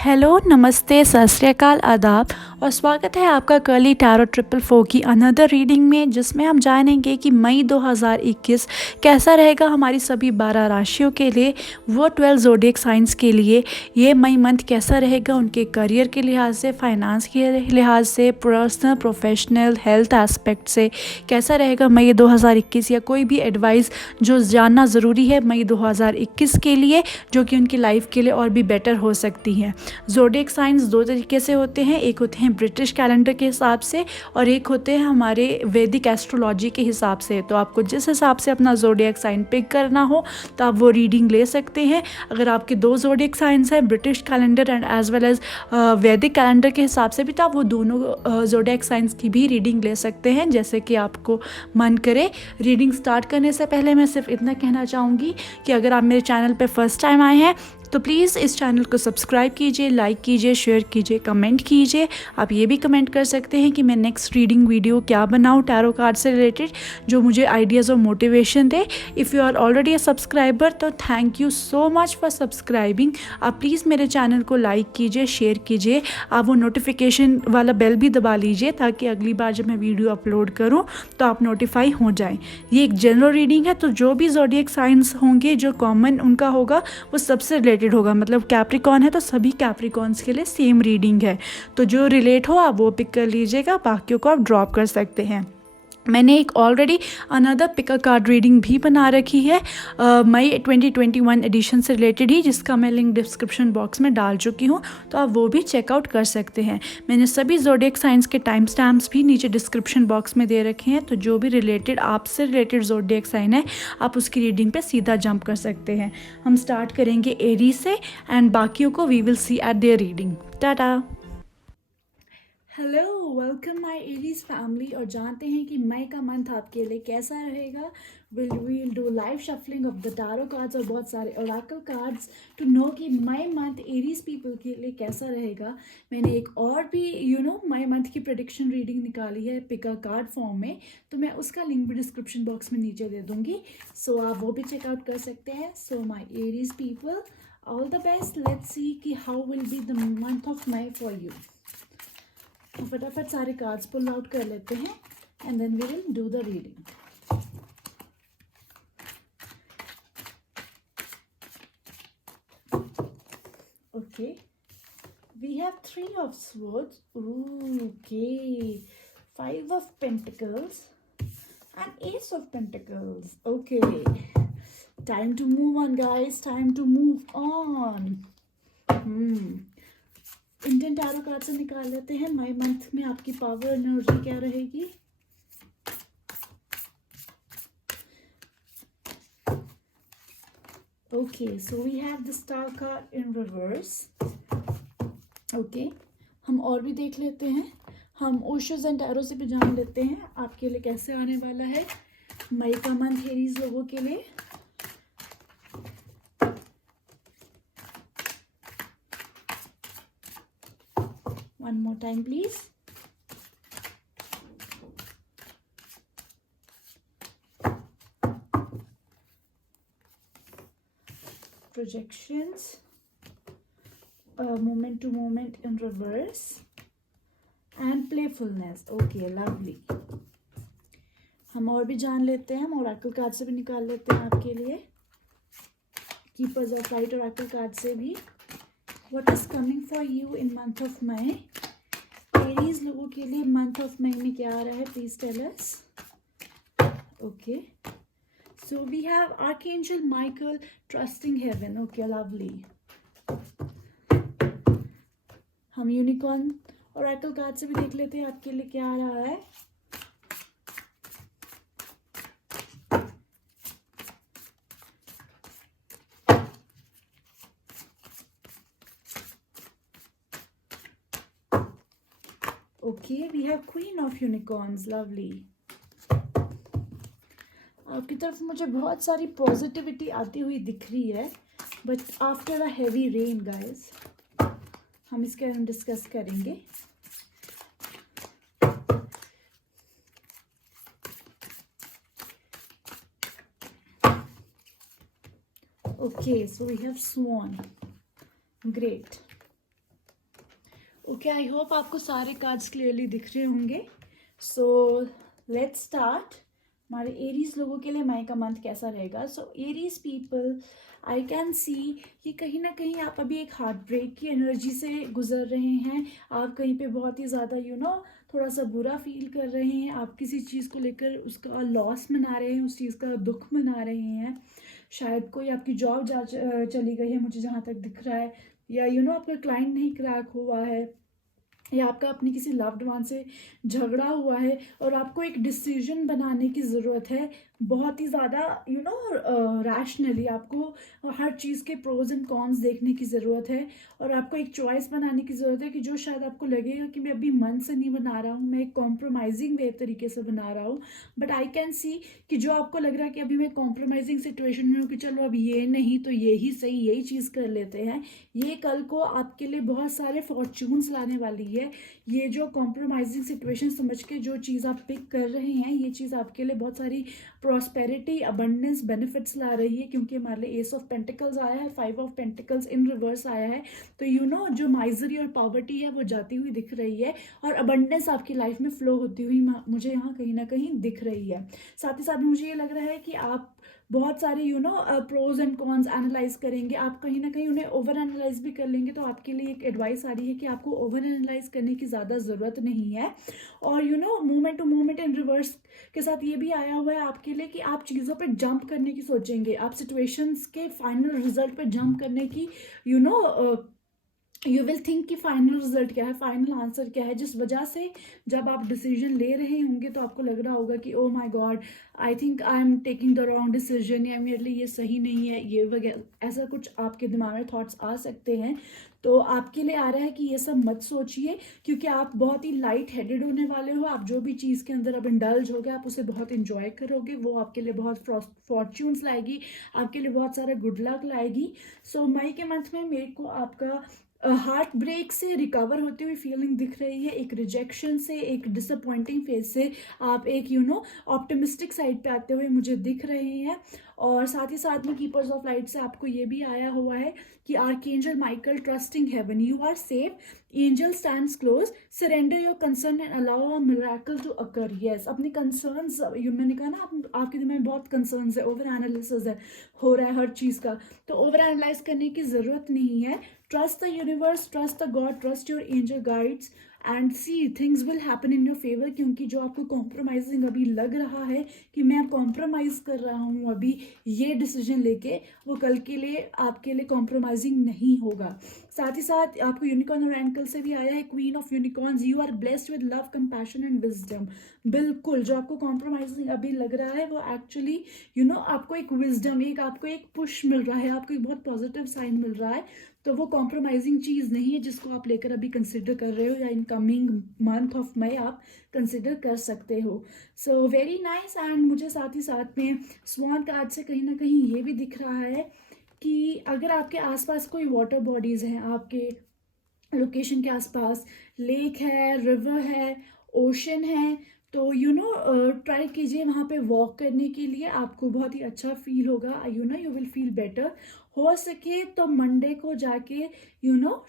Hello, नमस्ते, सत श्री अकाल, आदाब और स्वागत है आपका कर्ली टैरो ट्रिपल फोर की अनदर रीडिंग में, जिसमें हम जानेंगे कि मई 2021 कैसा रहेगा हमारी सभी 12 राशियों के लिए, वो 12 ज़ोडिएक साइंस के लिए। ये मई मंथ कैसा रहेगा उनके करियर के लिहाज से, फाइनेंस के लिहाज से, पर्सनल, प्रोफेशनल, हेल्थ एस्पेक्ट से कैसा रहेगा मई 2021, या कोई भी एडवाइस जो जानना ज़रूरी है मई 2021 के लिए, जो कि उनकी लाइफ के लिए और भी बेटर हो सकती है। ज़ोडिएक साइंस दो तरीके से होते हैं, एक होते हैं ब्रिटिश कैलेंडर के हिसाब से और एक होते हैं हमारे वैदिक एस्ट्रोलॉजी के हिसाब से। तो आपको जिस हिसाब से अपना ज़ोडिएक साइन पिक करना हो तो आप वो रीडिंग ले सकते हैं। अगर आपके दो ज़ोडिएक साइंस हैं, British calendar and as well as Vedic calendar के हिसाब से भी, तो आप वो दोनों ज़ोडिएक साइंस की भी रीडिंग ले सकते हैं, जैसे कि आपको मन करे। रीडिंग स्टार्ट करने से पहले मैं सिर्फ इतना कहना चाहूँगी कि अगर आप मेरे चैनल पर फर्स्ट टाइम आए हैं तो प्लीज़ इस चैनल को सब्सक्राइब कीजिए, लाइक कीजिए, शेयर कीजिए, कमेंट कीजिए। आप ये भी कमेंट कर सकते हैं कि मैं नेक्स्ट रीडिंग वीडियो क्या बनाऊँ टैरो कार्ड से रिलेटेड, जो मुझे आइडियाज़ और मोटिवेशन दे। If you are already a subscriber तो thank you so much for subscribing. आप प्लीज़ मेरे चैनल को लाइक कीजिए, शेयर कीजिए, आप वो नोटिफिकेशन वाला बेल भी दबा लीजिए ताकि अगली बार जब मैं वीडियो अपलोड करूँ तो आप नोटिफाई हो जाएँ। ये एक जनरल रीडिंग है, तो जो भी ज़ोडिएक साइंस होंगे, जो कॉमन उनका होगा वो सबसे रिलेटेड होगा। मतलब कैप्रिकॉन है तो सभी कैप्रिकॉन्स के लिए सेम रीडिंग है, तो जो रिलेट हो आप वो पिक कर लीजिएगा, बाकियों को आप ड्रॉप कर सकते हैं। मैंने एक already another pick a card reading भी बना रखी है मई 2021 एडिशन से रिलेटेड ही, जिसका मैं लिंक डिस्क्रिप्शन बॉक्स में डाल चुकी हूँ, तो आप वो भी चेकआउट कर सकते हैं। मैंने सभी ज़ोडिएक साइंस के टाइम स्टैम्प्स भी नीचे डिस्क्रिप्शन बॉक्स में दे रखे हैं, तो जो भी रिलेटेड आपसे रिलेटेड ज़ोडिएक साइन है आप उसकी रीडिंग पे सीधा जंप कर सकते हैं। हम स्टार्ट करेंगे एरीज से एंड बाकियों को we will see at their reading. Tata. Hello, welcome my Aries family. और जानते हैं कि मई का मंथ आपके लिए कैसा रहेगा। Will do live shuffling of the tarot cards और बहुत सारे ओरेकल कार्ड्स टू नो कि मई मंथ एरीज पीपल के लिए कैसा रहेगा। मैंने एक और भी मई मंथ की प्रेडिक्शन रीडिंग निकाली है पिका कार्ड फॉर्म में, तो मैं उसका लिंक भी डिस्क्रिप्शन बॉक्स में नीचे दे दूंगी, सो आप वो भी चेकआउट कर सकते हैं। So my Aries people, all the best. Let's see कि how will be the month of May for you. फटाफट सारे कार्ड्स पुल आउट कर लेते हैं and then we will do the reading. Okay, we have 3 of swords. Okay, 5 of pentacles and ace of pentacles. Okay, time to move on guys, time to move on. Indian tarot card से निकाल लेते हैं, मई month में आपकी power energy क्या रहेगी। Okay, so we have the star card in reverse. Okay, हम और भी देख लेते हैं, हम ओशोज एंड टैरो से भी जान लेते हैं आपके लिए कैसे आने वाला है मई का मंथ एरीज लोगों के लिए। One more time please. Projections, moment to moment in reverse and playfulness. Okay, lovely. हम और भी जान लेते हैं, हम ओरेकल कार्ड से भी निकाल लेते हैं आपके लिए, keepers of light Oracle card से भी। What is coming for you in month of May? Aries लोगों के लिए मंथ ऑफ मई में क्या आ रहा है, please tell us. Okay, so we have archangel Michael trusting heaven. Okay, lovely. हम यूनिकॉर्न और ओरेकल कार्ड से भी देख लेते हैं आपके लिए क्या आ रहा है। Okay, we have Queen of Unicorns, lovely. आपकी तरफ मुझे बहुत सारी पॉजिटिविटी आती हुई दिख रही है, but after a heavy rain guys, हम इसके बारे में डिस्कस करेंगे। Okay, so we have Swan. Great. Okay, I hope आपको सारे कार्ड्स क्लियरली दिख रहे होंगे। सो लेट्स स्टार्ट। हमारे एरीज लोगों के लिए मई का मंथ कैसा रहेगा। सो Aries people, I can see कि कहीं ना कहीं आप अभी एक हार्ट ब्रेक की एनर्जी से गुजर रहे हैं। आप कहीं पे बहुत ही ज़्यादा थोड़ा सा बुरा फील कर रहे हैं। आप किसी चीज़ को लेकर उसका लॉस मना रहे हैं, उस चीज़ का दुख मना रहे हैं। शायद कोई आपकी जॉब चली गई है, मुझे जहाँ तक दिख रहा है, या आपका क्लाइंट नहीं क्रैक हुआ है, या आपका अपनी किसी लव्ड वन से झगड़ा हुआ है और आपको एक डिसीजन बनाने की ज़रूरत है। बहुत ही ज़्यादा रैशनली आपको हर चीज़ के प्रोज एंड कॉन्स देखने की ज़रूरत है और आपको एक चॉइस बनाने की ज़रूरत है कि जो शायद आपको लगेगा कि मैं अभी मन से नहीं बना रहा हूँ, मैं एक कॉम्प्रोमाइजिंग वे तरीके से बना रहा हूँ, बट आई कैन सी कि जो आपको लग रहा है कि अभी मैं कॉम्प्रोमाइजिंग सिचुएशन में हूँ कि चलो अब ये नहीं तो ये ही सही, यही चीज़ कर लेते हैं, ये कल को आपके लिए बहुत सारे फॉर्च्यून्स लाने वाली है। ये जो कॉम्प्रोमाइजिंग सिचुएशन समझ के जो चीज़ आप पिक कर रहे हैं, ये चीज़ आपके लिए बहुत सारी प्रॉस्पेरिटी, अबंडेंस, बेनिफिट्स ला रही है, क्योंकि हमारे लिए एस ऑफ पेंटिकल्स आया है, 5 ऑफ पेंटिकल्स इन रिवर्स आया है। तो जो माइजरी और पॉवर्टी है वो जाती हुई दिख रही है और अबंडेंस आपकी लाइफ में फ्लो होती हुई मुझे यहाँ कहीं ना कहीं दिख रही है। साथ ही साथ मुझे ये लग रहा है कि आप बहुत सारे प्रोज एंड कॉन्स एनालाइज करेंगे। आप कहीं ना कहीं उन्हें ओवर एनालाइज भी कर लेंगे। तो आपके लिए एक एडवाइस आ रही है कि आपको ओवर एनालाइज करने की ज़्यादा ज़रूरत नहीं है। और moment to moment in reverse के साथ ये भी आया हुआ है आपके लिए कि आप चीज़ों पे जंप करने की सोचेंगे, आप सिचुएशंस के फाइनल रिजल्ट पे जंप करने की यू विल थिंक कि फाइनल रिजल्ट क्या है, फाइनल आंसर क्या है, जिस वजह से जब आप डिसीजन ले रहे होंगे तो आपको लग रहा होगा कि oh my God, I think I am taking the wrong decision, या मेरे लिए ये सही नहीं है, ये वगैरह ऐसा कुछ आपके दिमाग में थॉट्स आ सकते हैं। तो आपके लिए आ रहा है कि ये सब मत सोचिए, क्योंकि आप बहुत ही लाइट हेडेड होने वाले हो। आप जो भी चीज़ के अंदर अब इंडल्ज हो गए, आप उसे बहुत इंजॉय करोगे, वो आपके लिए बहुत फॉर्च्यून्स लाएगी, आपके लिए बहुत सारा गुड लक लाएगी। सो मई के मंथ में मेरे को आपका हार्ट ब्रेक से रिकवर होती हुई फीलिंग दिख रही है, एक रिजेक्शन से, एक डिसअपॉइंटिंग फेज से आप एक ऑप्टिमिस्टिक साइड पे आते हुए मुझे दिख रहे हैं। और साथ ही साथ में कीपर्स ऑफ लाइट से आपको ये भी आया हुआ है कि archangel Michael trusting heaven, you are safe, angel stands close, surrender your concern and allow a miracle to occur. Yes, अपने कंसर्न्स, मैंने कहा ना आपके दिमाग में बहुत कंसर्न्स है, ओवर एनालिसिस है हो रहा है हर चीज़ का, तो ओवर एनालाइज करने की ज़रूरत नहीं है। Trust the universe, trust the God, trust your angel guides and see things will happen in your favour. क्योंकि जो आपको कॉम्प्रोमाइजिंग अभी लग रहा है कि मैं कॉम्प्रोमाइज़ कर रहा हूँ अभी ये डिसीजन लेके, वो कल के लिए आपके लिए कॉम्प्रोमाइजिंग नहीं होगा। साथ ही साथ आपको यूनिकॉर्न और एंकल से भी आया है queen of unicorns, you are blessed with love, compassion and wisdom. बिल्कुल, जो आपको कॉम्प्रोमाइजिंग अभी लग रहा है वो एक्चुअली आपको एक विजडम, आपको एक पुश मिल रहा है, आपको एक बहुत पॉजिटिव साइन मिल रहा है। तो वो कॉम्प्रोमाइजिंग चीज़ नहीं है जिसको आप लेकर अभी कंसिडर कर रहे हो, या in coming month of May आप कंसिडर कर सकते हो। So very nice. एंड मुझे साथ ही साथ में स्वान कार्ड से कहीं ना कहीं ये भी दिख रहा है कि अगर आपके आसपास कोई वाटर बॉडीज़ हैं, आपके लोकेशन के आसपास लेक है, रिवर है, ओशन है, तो ट्राई कीजिए वहाँ पे वॉक करने के लिए, आपको बहुत ही अच्छा फील होगा, यू विल फील बेटर। हो सके तो मंडे को जाके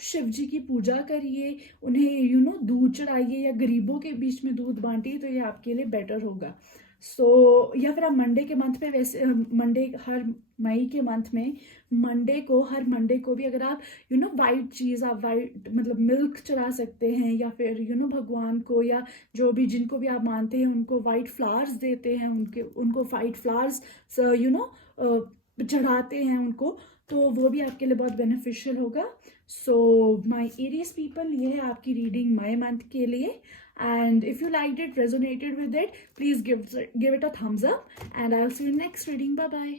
शिव जी की पूजा करिए, उन्हें दूध चढ़ाइए या गरीबों के बीच में दूध बांटिए, तो ये आपके लिए बेटर होगा। या फिर आप मंडे के मंथ पे, वैसे मंडे हर मई के मंथ में हर मंडे को भी अगर आप वाइट चीज़, आप वाइट मतलब मिल्क चढ़ा सकते हैं, या फिर भगवान को या जो भी जिनको भी आप मानते हैं उनको वाइट फ्लावर्स देते हैं, उनको वाइट फ्लावर्स चढ़ाते हैं उनको, तो वो भी आपके लिए बहुत बेनिफिशियल होगा। सो माय एरीज पीपल, ये है आपकी रीडिंग मई मंथ के लिए। And if you liked it, resonated with it, please give it a thumbs up, and I'll see you next reading. Bye bye.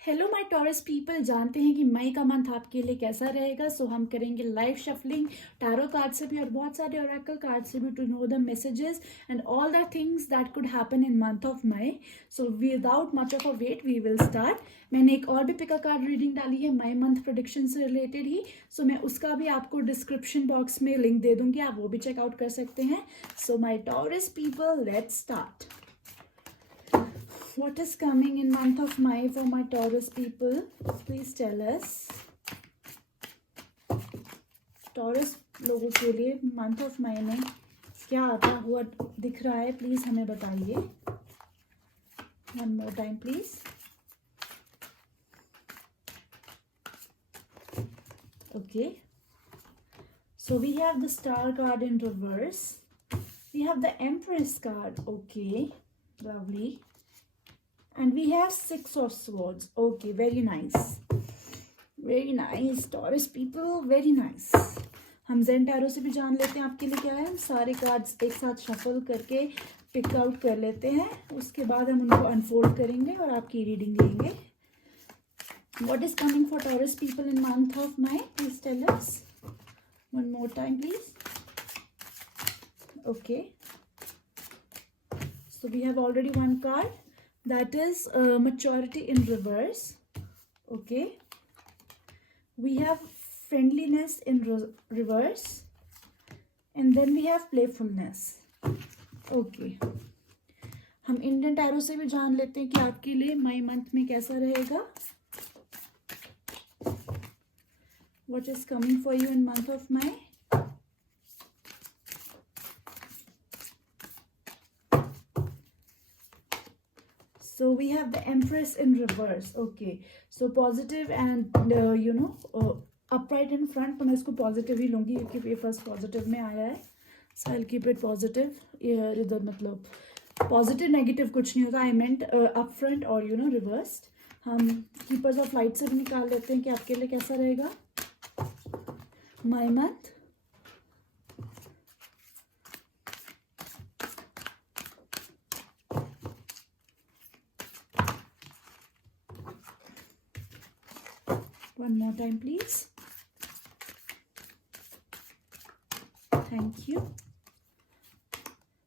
Hello my Taurus people, जानते हैं कि मई का month आपके लिए कैसा रहेगा। सो हम करेंगे लाइव शफलिंग टैरो कार्ड से भी और बहुत सारे ओरेकल कार्ड से भी, to know the messages and all the things that could happen in month of May. So without much of a wait we will start. मैंने एक और भी पिका कार्ड रीडिंग डाली है मई मंथ प्रेडिक्शन से related ही, सो मैं उसका भी आपको डिस्क्रिप्शन बॉक्स में लिंक दे दूंगी, आप वो भी चेकआउट कर सकते हैं। So my Taurus people, let's start. What is coming in month of May for my Taurus people? Please tell us. Taurus लोगों के लिए मंथ ऑफ मई में क्या आता हुआ दिख रहा है, प्लीज़ हमें बताइए। One more time please. Okay, so we have the star card in reverse. We have the Empress card. Okay, lovely. And we have Six of Swords. Okay, very nice. Very nice, Taurus people, very nice. हम जेन tarot से भी जान लेते हैं आपके लिए क्या है। हम सारे कार्ड्स एक साथ शफल करके पिक आउट कर लेते हैं, उसके बाद हम उनको अनफोल्ड करेंगे और आपकी रीडिंग लेंगे। What is coming for Taurus people in month of May? Please tell us. One more time, please. Okay. So we have already one card. That is maturity in reverse. Okay. We have friendliness in reverse. And then we have playfulness. Okay. हम Indian tarot से भी जान लेते हैं कि आपके लिए मई month में कैसा रहेगा। What is coming for you in month of May? So we have the Empress in reverse. Okay, so positive and upright in front. तो मैं इसको positive ही लूँगी क्योंकि ये first positive में आया है. So I'll keep it positive. इधर मतलब positive negative कुछ नहीं होता. I meant up front और reversed. हम कीपर्स ऑफ लाइट से भी निकाल लेते हैं कि आपके लिए कैसा रहेगा मई month. One more time please. Thank you.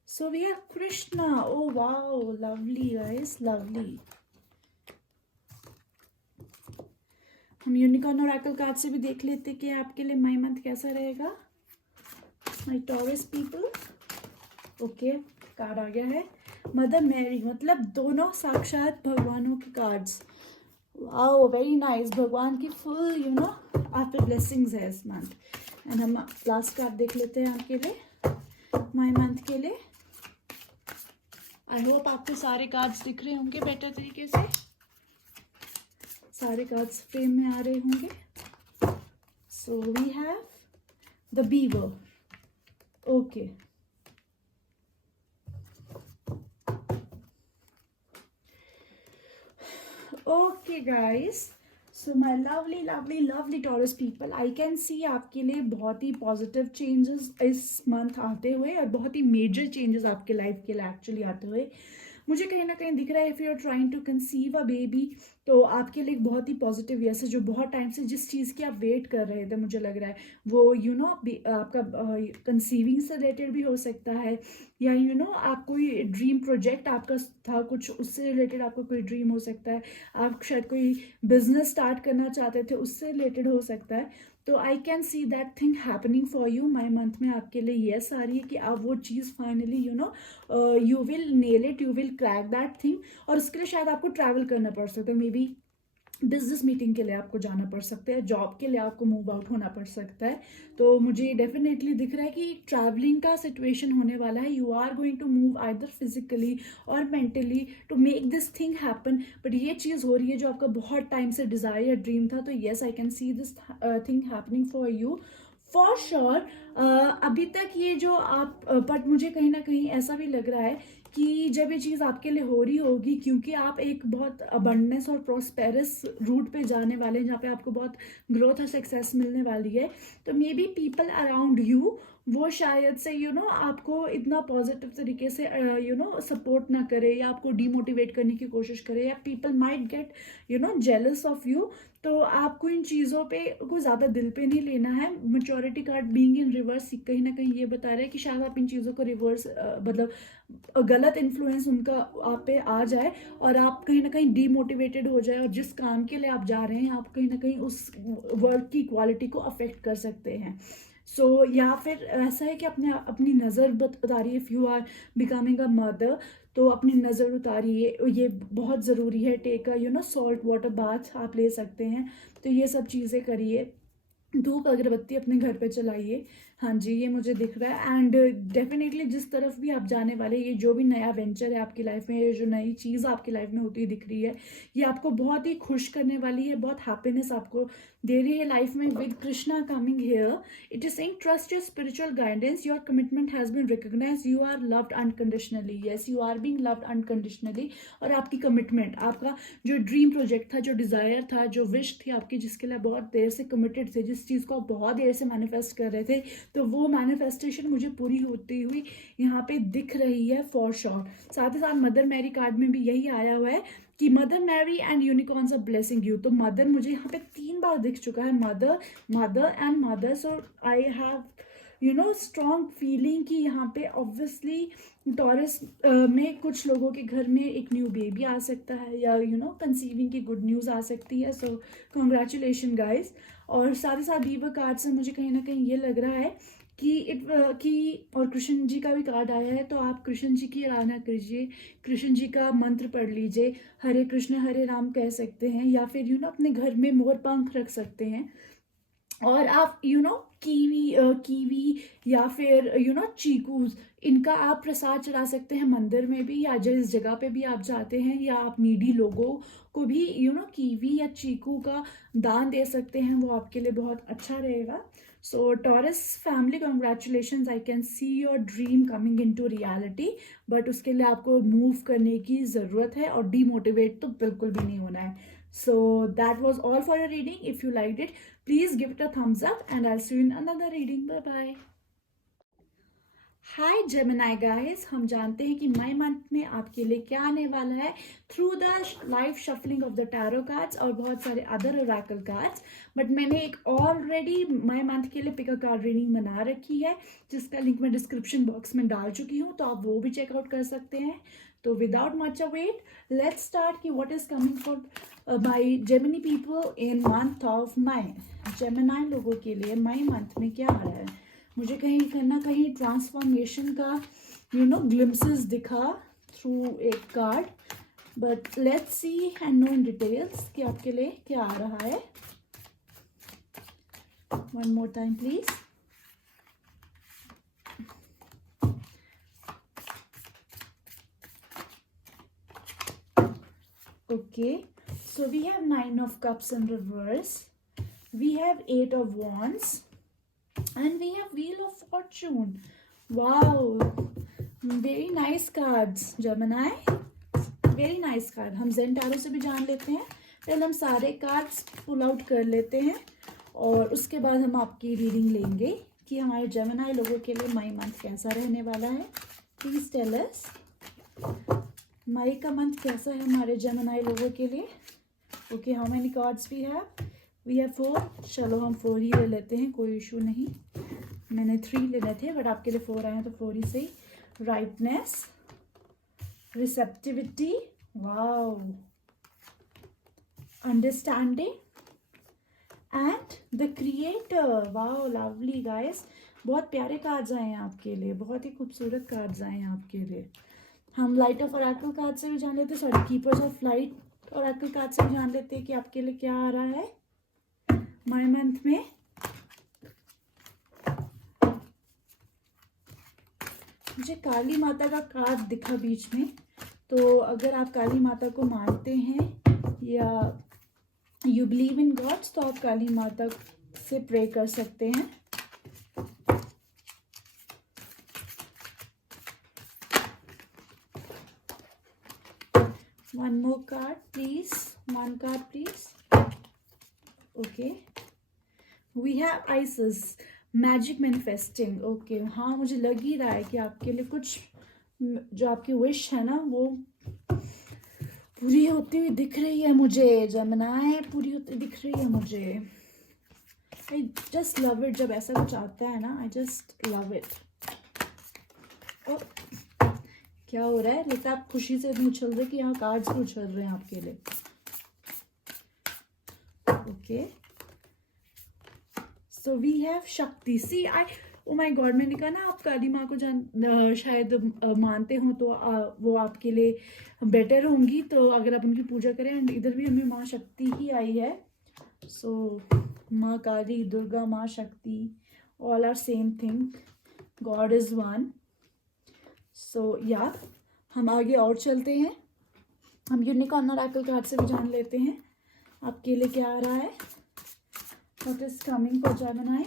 So we have Krishna. Oh wow, lovely guys, lovely. हम यूनिकॉर्न ओरेकल कार्ड से भी देख लेते कि आपके लिए मई मंथ कैसा रहेगा my Taurus people. Okay, card आ गया है मदर मैरी, मतलब दोनों साक्षात भगवानों के कार्ड्स। Wow, very nice. भगवान की फुल आप पे ब्लेसिंग्स है इस मंथ। एंड हम लास्ट कार्ड देख लेते हैं आपके लिए मई मंथ के लिए। आई होप आपको सारे कार्ड्स दिख रहे होंगे बेटर तरीके से, सारे कार्ड्स फ्रेम में आ रहे होंगे। So we have the beaver. Okay, okay guys, so my lovely lovely lovely Taurus people, I can see आपके लिए बहुत ही पॉजिटिव चेंजेस इस मंथ आते हुए और बहुत ही मेजर चेंजेस आपके लाइफ के लिए एक्चुअली आते हुए मुझे कहीं ना कहीं दिख रहा है। If you are trying to conceive a baby, तो आपके लिए बहुत ही पॉजिटिव यस है। जो बहुत टाइम से जिस चीज़ की आप वेट कर रहे थे, मुझे लग रहा है वो आपका कंसीविंग से रिलेटेड भी हो सकता है, या आप कोई ड्रीम प्रोजेक्ट आपका था कुछ, उससे रिलेटेड आपका कोई ड्रीम हो सकता है। आप शायद कोई बिजनेस स्टार्ट करना चाहते थे, उससे रिलेटेड हो सकता है। तो I can see that thing happening for you May month में। आपके लिए यस आ रही है कि आप वो चीज़ finally you will nail it, you will crack that thing. और उसके लिए शायद आपको ट्रैवल करना पड़ सकता है, मे बी बिजनेस मीटिंग के लिए आपको जाना पड़ सकता है, जॉब के लिए आपको मूव आउट होना पड़ सकता है। तो मुझे डेफिनेटली दिख रहा है कि ट्रैवलिंग का सिचुएशन होने वाला है। You are going to move either physically or mentally to make this thing happen. But ये चीज़ हो रही है जो आपका बहुत टाइम से डिज़ायर या ड्रीम था। तो yes, I can see this thing happening for you for sure. अभी तक ये जो आप बट मुझे कहीं ना कहीं ऐसा भी लग रहा है कि जब ये चीज़ आपके लिए हो रही होगी, क्योंकि आप एक बहुत अबंडेंस और प्रॉस्पेरस रूट पे जाने वाले हैं जहाँ पे आपको बहुत ग्रोथ और सक्सेस मिलने वाली है। तो may be people around you वो शायद से आपको इतना पॉजिटिव तरीके से सपोर्ट ना करे, या आपको डीमोटिवेट करने की कोशिश करे, या people might get jealous of you. तो आपको इन चीज़ों पे को ज़्यादा दिल पे नहीं लेना है। Maturity card being in reverse कहीं ना कहीं ये बता रहा है कि शायद आप इन चीज़ों को रिवर्स मतलब गलत इन्फ्लुएंस उनका आप पे आ जाए और आप कहीं ना कहीं डीमोटिवेटेड हो जाए, और जिस काम के लिए आप जा रहे हैं आप कहीं ना कहीं उस वर्क की क्वालिटी को अफेक्ट कर सकते हैं। या फिर ऐसा है कि अपनी नज़र उतारिए। If you are becoming a mother, तो अपनी नज़र उतारिए, ये बहुत ज़रूरी है। Take a salt water bath आप ले सकते हैं। तो ये सब चीज़ें करिए। धूप अगरबत्ती अपने घर पे चलाइए। हाँ जी, ये मुझे दिख रहा है। एंड डेफिनेटली जिस तरफ भी आप जाने वाले, ये जो भी नया वेंचर है आपकी लाइफ में, ये जो नई चीज़ आपकी लाइफ में होती दिख रही है, ये आपको बहुत ही खुश करने वाली है, बहुत हैप्पीनेस आपको दे रही है लाइफ में। With Krishna coming here, it is saying trust your spiritual guidance, your commitment has been recognised, you are loved unconditionally. Yes, you are being loved unconditionally. और आपकी कमिटमेंट, आपका जो ड्रीम प्रोजेक्ट था, जो डिजायर था, जो विश थी आपकी, जिसके लिए बहुत देर से कमिटेड थे, जिस चीज़ को आप बहुत देर से मैनिफेस्ट कर रहे थे, तो वो मैनिफेस्टेशन मुझे पूरी होती हुई यहाँ पे दिख रही है फॉर श्योर। साथ ही साथ मदर मैरी कार्ड में भी यही आया हुआ है कि mother Mary and unicorns are blessing you. तो मदर मुझे यहाँ पे 3 बार दिख चुका है, mother, mother and mother. So I have strong feeling कि यहाँ पे ऑब्वियसली टॉरस में कुछ लोगों के घर में एक न्यू बेबी आ सकता है, या कंसीविंग की गुड न्यूज़ आ सकती है। So congratulation guys. और साथ ही साथ बीवर कार्ड से मुझे कहीं ना कहीं ये लग रहा है कि और कृष्ण जी का भी कार्ड आया है, तो आप कृष्ण जी की आराधना कीजिए, कृष्ण जी का मंत्र पढ़ लीजिए, हरे कृष्ण हरे राम कह सकते हैं, या फिर अपने घर में मोर पंख रख सकते हैं। और आप कीवी या फिर चीकूज, इनका आप प्रसाद चढ़ा सकते हैं मंदिर में भी, या जिस जगह पे भी आप जाते हैं, या आप नीडी लोगों को भी कीवी या चीकू का दान दे सकते हैं, वो आपके लिए बहुत अच्छा रहेगा। So Taurus family, congratulation, I can see your dream coming in to reality. But उसके लिए आपको मूव करने की ज़रूरत है, और डीमोटिवेट तो बिल्कुल भी नहीं होना है। So that was all for your reading. If you liked it, please give it a thumbs up, and I'll see you in another reading. Bye bye. Hi Gemini guys, हम जानते हैं कि मई मंथ में आपके लिए क्या आने वाला है through the live shuffling of the tarot cards और बहुत सारे अदर ओरेकल कार्ड्स। बट मैंने एक ऑलरेडी मई मंथ के लिए पिक अ कार्ड रीडिंग बना रखी है, जिसका लिंक मैं डिस्क्रिप्शन बॉक्स में डाल चुकी हूँ, तो आप वो भी चेकआउट कर सकते हैं। तो without much a wait, let's start कि what is coming for my Gemini people in month of May. Gemini लोगों के लिए मई मंथ में क्या आ रहा है? मुझे कहीं ना कहीं ट्रांसफॉर्मेशन का ग्लिम्सेस दिखा थ्रू एक card, but let's C and no in details कि आपके लिए क्या आ रहा है। One more time please. Okay, so we have 9 of cups in reverse, we have 8 of wands, and we have wheel of fortune. Wow, very nice cards Gemini, very nice card. हम zen tarot से भी जान लेते हैं, पहले हम सारे cards pull out कर लेते हैं, और उसके बाद हम आपकी रीडिंग लेंगे कि हमारे जेमिनाई लोगों के लिए मई मंथ कैसा रहने वाला है। प्लीज टेल अस मई का मंथ कैसा है हमारे जेमिनाई लोगों के लिए। Okay, how many cards we have 4। चलो हम 4 ही ले लेते हैं, कोई इशू नहीं। मैंने 3 लेने थे, बट आपके लिए 4 आए हैं, तो 4 ही सही। Rightness, receptivity, wow, understanding and the creator. Wow, lovely guys, बहुत प्यारे कार्ड्स आए हैं आपके लिए, बहुत ही खूबसूरत कार्ड्स आए हैं आपके लिए। हम लाइट ऑफ ओरेकल कार्ड से भी जान लेते हैं, sorry, keepers of light Oracle card से भी जान लेते हैं कि आपके लिए क्या आ रहा है मई मंथ में। मुझे काली माता का कार्ड दिखा बीच में, तो अगर आप काली माता को मानते हैं या यू बिलीव इन गॉड्स, तो आप काली माता से प्रे कर सकते हैं। One more card, please. One card, please. Okay. We have Isis, Magic Manifesting. Okay. हाँ, मुझे लग ही रहा है कि आपके लिए कुछ जो आपकी विश है ना, वो पूरी होती हुई दिख रही है मुझे। जेमिनाई, पूरी होती दिख रही है मुझे। I just love it जब ऐसा कुछ आता है ना, I just love it. Oh. क्या हो रहा है? लगता है आप खुशी से नहीं उछल रहे कि यहाँ कार्ड्स भी उछल रहे हैं आपके लिए। ओके, सो वी हैव शक्ति। सी आई, ओ माय गॉड, मैंने कहा ना आप काली माँ को शायद मानते हो, तो वो आपके लिए बेटर होंगी, तो अगर आप उनकी पूजा करें। एंड इधर भी हमें माँ शक्ति ही आई है। सो माँ काली, दुर्गा, माँ शक्ति, all are same thing. God is one. So yeah, हम आगे और चलते हैं. हम यूनिकॉर्न ऑरेकल कार्ड से भी जान लेते हैं आपके लिए क्या आ रहा है. What is coming for Gemini?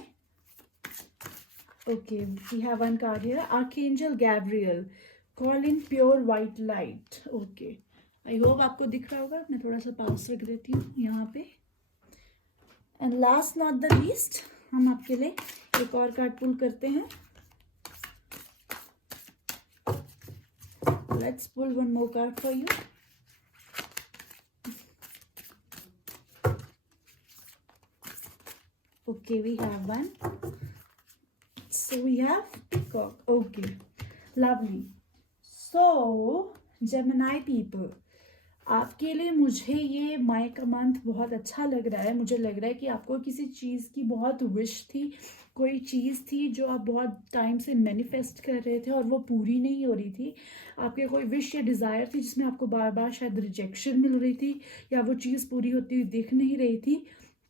Okay, we have one card here. Archangel Gabriel, call in pure white light. Okay, I hope आपको दिख रहा होगा. मैं थोड़ा सा पास रख देती हूँ यहाँ पे. And last not the least, हम आपके लिए एक और कार्ड पुल करते हैं. Let's pull one more card for you. Okay, we have one. So we have peacock. Okay, lovely. So Gemini people, आपके लिए मुझे ये मई का मंथ बहुत अच्छा लग रहा है. मुझे लग रहा है कि आपको किसी चीज़ की बहुत विश थी, कोई चीज़ थी जो आप बहुत टाइम से मैनिफेस्ट कर रहे थे और वो पूरी नहीं हो रही थी. आपके कोई विश या डिज़ायर थी जिसमें आपको बार बार शायद रिजेक्शन मिल रही थी या वो चीज़ पूरी होती हुई दिख नहीं रही थी.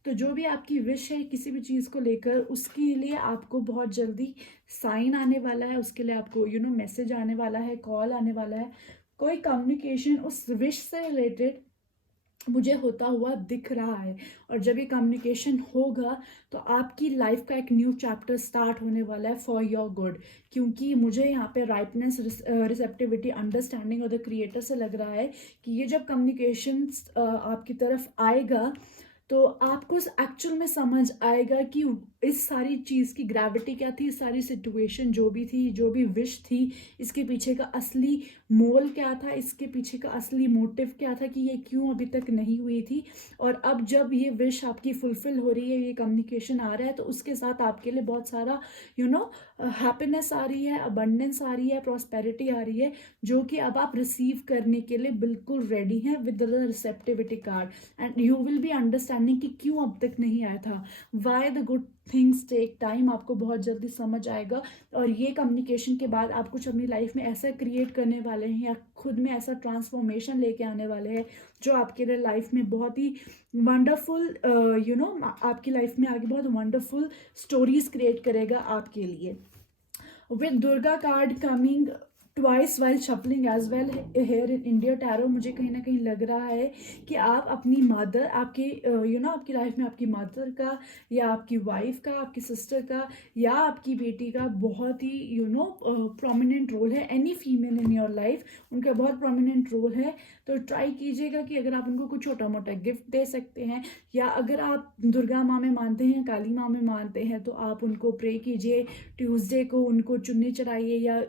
तो जो भी आपकी विश है किसी भी चीज़ को लेकर, उसके लिए आपको बहुत जल्दी साइन आने वाला है. उसके लिए आपको मैसेज आने वाला है, कॉल आने वाला है. कोई कम्युनिकेशन उस विश से रिलेटेड मुझे होता हुआ दिख रहा है. और जब ये कम्युनिकेशन होगा तो आपकी लाइफ का एक न्यू चैप्टर स्टार्ट होने वाला है फॉर योर गुड. क्योंकि मुझे यहाँ पे राइटनेस, रिसेप्टिविटी, अंडरस्टैंडिंग और द क्रिएटर से लग रहा है कि ये जब कम्युनिकेशन आपकी तरफ आएगा तो आपको एक्चुअल में समझ आएगा कि इस सारी चीज़ की ग्रेविटी क्या थी, सारी सिचुएशन जो भी थी, जो भी विश थी, इसके पीछे का असली मोल क्या था, इसके पीछे का असली मोटिव क्या था कि ये क्यों अभी तक नहीं हुई थी. और अब जब ये विश आपकी फुलफिल हो रही है, ये कम्युनिकेशन आ रहा है, तो उसके साथ आपके लिए बहुत सारा हैप्पीनेस आ रही है, अबंडेंस आ रही है, प्रॉस्पेरिटी आ रही है, जो कि अब आप रिसीव करने के लिए बिल्कुल रेडी हैं with the receptivity card. And you will be understanding कि क्यों अब तक नहीं आया था, why the good things take time. आपको बहुत जल्दी समझ आएगा. और ये कम्युनिकेशन के बाद आप कुछ अपनी लाइफ में ऐसा क्रिएट करने वाले हैं या खुद में ऐसा ट्रांसफॉर्मेशन लेके आने वाले हैं जो आपके लिए लाइफ में बहुत ही वंडरफुल आपकी लाइफ में आगे बहुत वंडरफुल स्टोरीज क्रिएट करेगा आपके लिए. With Durga card coming twice while shuffling as well here in India tarot, मुझे कहीं ना कहीं लग रहा है कि आप अपनी मदर, आपके आपकी लाइफ में आपकी मदर का या आपकी वाइफ का, आपकी सिस्टर का या आपकी बेटी का बहुत ही प्रोमिनेंट रोल है. Any female in your life, उनका बहुत प्रोमिनेंट रोल है. तो ट्राई कीजिएगा कि अगर आप उनको कुछ छोटा मोटा गिफ्ट दे सकते हैं, या अगर आप दुर्गा माँ में मानते हैं, काली माँ में मानते हैं, तो आप उनको प्रे कीजिए. ट्यूसडे को उनको चुन्नी चढ़ाइए या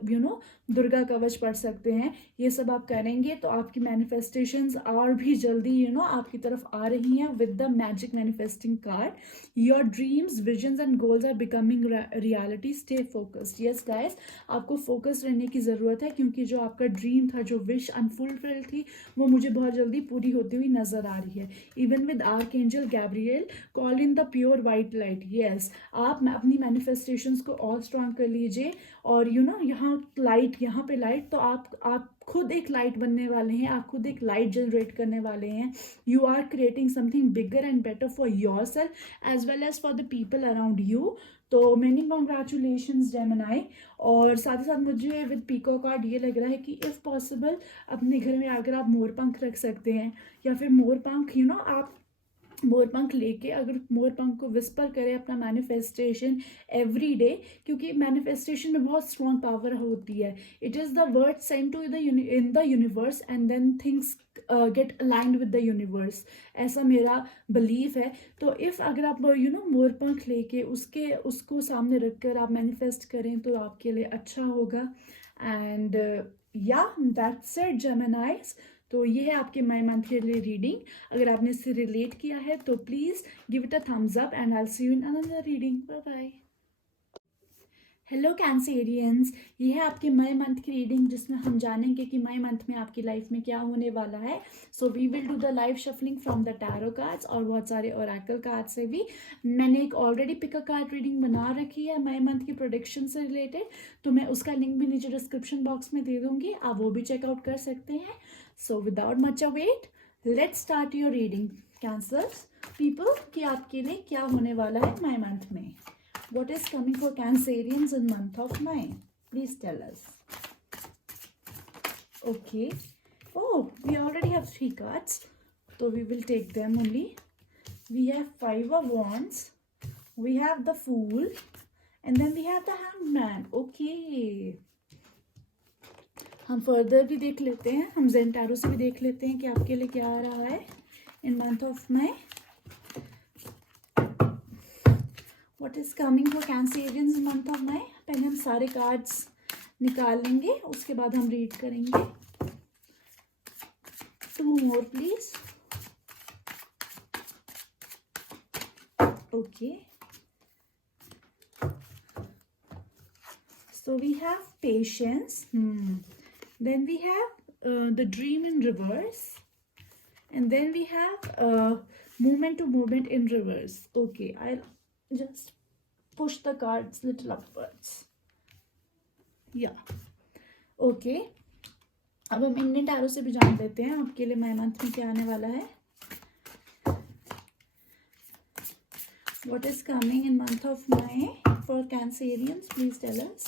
दुर्गा कवच पढ़ सकते हैं. ये सब आप करेंगे तो आपकी मैनिफेस्टेशंस और भी जल्दी आपकी तरफ आ रही हैं with the magic manifesting card. Your dreams, visions and goals are becoming reality. Stay focused. Yes guys, आपको फोकस रहने की ज़रूरत है, क्योंकि जो आपका ड्रीम था, जो विश अनफुलफिल्ड थी, वो मुझे बहुत जल्दी पूरी होती हुई नजर आ रही है. Even with archangel Gabriel, call in the pure white light. Yes, आप अपनी मैनिफेस्टेशंस को और स्ट्रांग कर लीजिए. और यहाँ लाइट, यहाँ पे लाइट, तो आप खुद एक लाइट बनने वाले हैं, आप खुद एक लाइट जनरेट करने वाले हैं. You are creating something bigger and better for yourself as well as for the people around you. तो मेनी कॉन्ग्रेचुलेशंस जेमिनाई. और साथ ही साथ मुझे विद पीकॉक कार्ड ये लग रहा है कि इफ़ पॉसिबल अपने घर में अगर आप मोरपंख रख सकते हैं, या फिर मोरपंख आप मोरपंख लेके अगर मोरपंख को विस्पर करें अपना मैनिफेस्टेशन एवरी डे, क्योंकि मैनिफेस्टेशन में बहुत स्ट्रॉन्ग पावर होती है. It is the word send to in the universe and then things get aligned with the universe. ऐसा मेरा बिलीव है. तो इफ़ अगर आप मोरपंख लेके उसको सामने रखकर आप मैनिफेस्ट करें तो आपके लिए अच्छा होगा. एंड या दैट्स इट जेमिनाइज. तो ये है आपके मई मंथ के लिए रीडिंग. अगर आपने इससे रिलेट किया है तो please give it a thumbs up and I will see you in another reading. Bye bye. Hello Cancerians, ये है आपके मई मंथ की रीडिंग, जिसमें हम जानेंगे कि मई मंथ में आपकी लाइफ में क्या होने वाला है. So we will do the live shuffling from the tarot cards और बहुत सारे ओरेकल कार्ड से भी. मैंने एक already pick a card reading बना रखी है मई मंथ की प्रोडिक्शन से रिलेटेड, तो मैं उसका लिंक भी नीचे डिस्क्रिप्शन बॉक्स में दे दूंगी, आप वो भी चेकआउट कर सकते हैं. So without much a wait, let's start your reading cancers people कि आपके लिए क्या होने वाला है मई मंथ में. What is coming for Cancerians in month of May? Please tell us. Okay. Oh, we already have 3 cards. So we will take them only. We have 5 of Wands. We have the Fool. And then we have the Hangman. Okay. हम further भी देख लेते हैं. हम Zen Tarot से भी देख लेते हैं कि आपके लिए क्या आ रहा है in month of May. What is coming for Cancerians in month of May? पहले हम सारे कार्ड्स निकाल लेंगे, उसके बाद हम रीड करेंगे. 2 more please. Okay. So we have patience. Then we have the dream in reverse. And then we have movement to movement in reverse. Okay, I'll just push the cards little upwards. Yeah. Okay. अब हम Indian tarot से भी जान लेते हैं आपके लिए मई month में क्या आने वाला है. What is coming in month of May for Cancerians? Please tell us.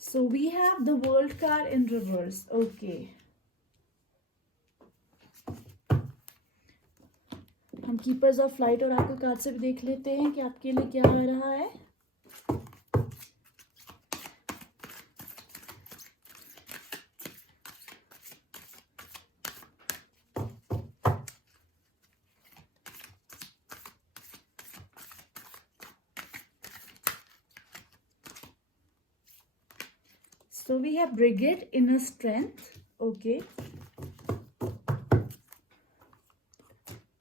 So we have the World card in reverse. Okay. हम कीपर्स ऑफ लाइट और आपके कार्ड से भी देख लेते हैं कि आपके लिए क्या आ रहा है. So we have Brigade, inner strength. Okay.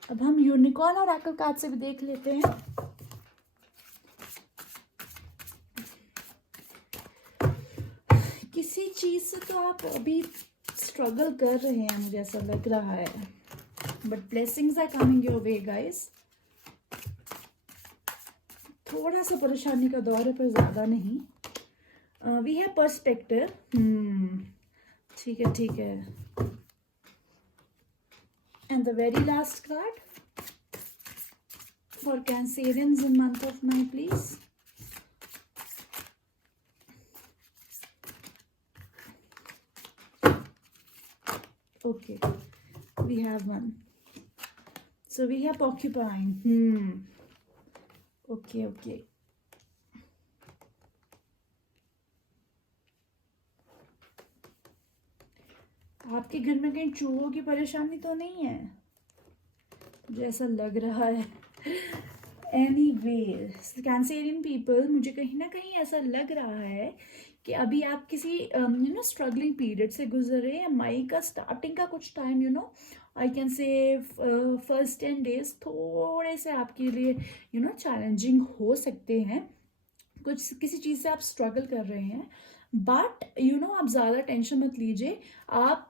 अब हम यूनिकॉर्न और ऑरेकल कार्ड से भी देख लेते हैं. किसी चीज से तो आप अभी स्ट्रगल कर रहे हैं, मुझे ऐसा लग रहा है, but blessings are coming your way guys. थोड़ा सा परेशानी का दौर है पर ज्यादा नहीं. We have perspective. ठीक है ठीक है. And the very last card for Cancerians in month of May, please. Okay, we have one. So we have Porcupine. Okay, okay. आपके घर में कहीं चूहों की परेशानी तो नहीं है, मुझे ऐसा लग रहा है. एनीवेज कैंसेरियन पीपल, मुझे कहीं ना कहीं ऐसा लग रहा है कि अभी आप किसी स्ट्रगलिंग पीरियड से गुजर रहे हैं. मई का स्टार्टिंग का कुछ time I can say first 10 days थोड़े से आपके लिए चैलेंजिंग हो सकते हैं. कुछ किसी चीज़ से आप स्ट्रगल कर रहे हैं, बट आप ज़्यादा टेंशन मत लीजिए. आप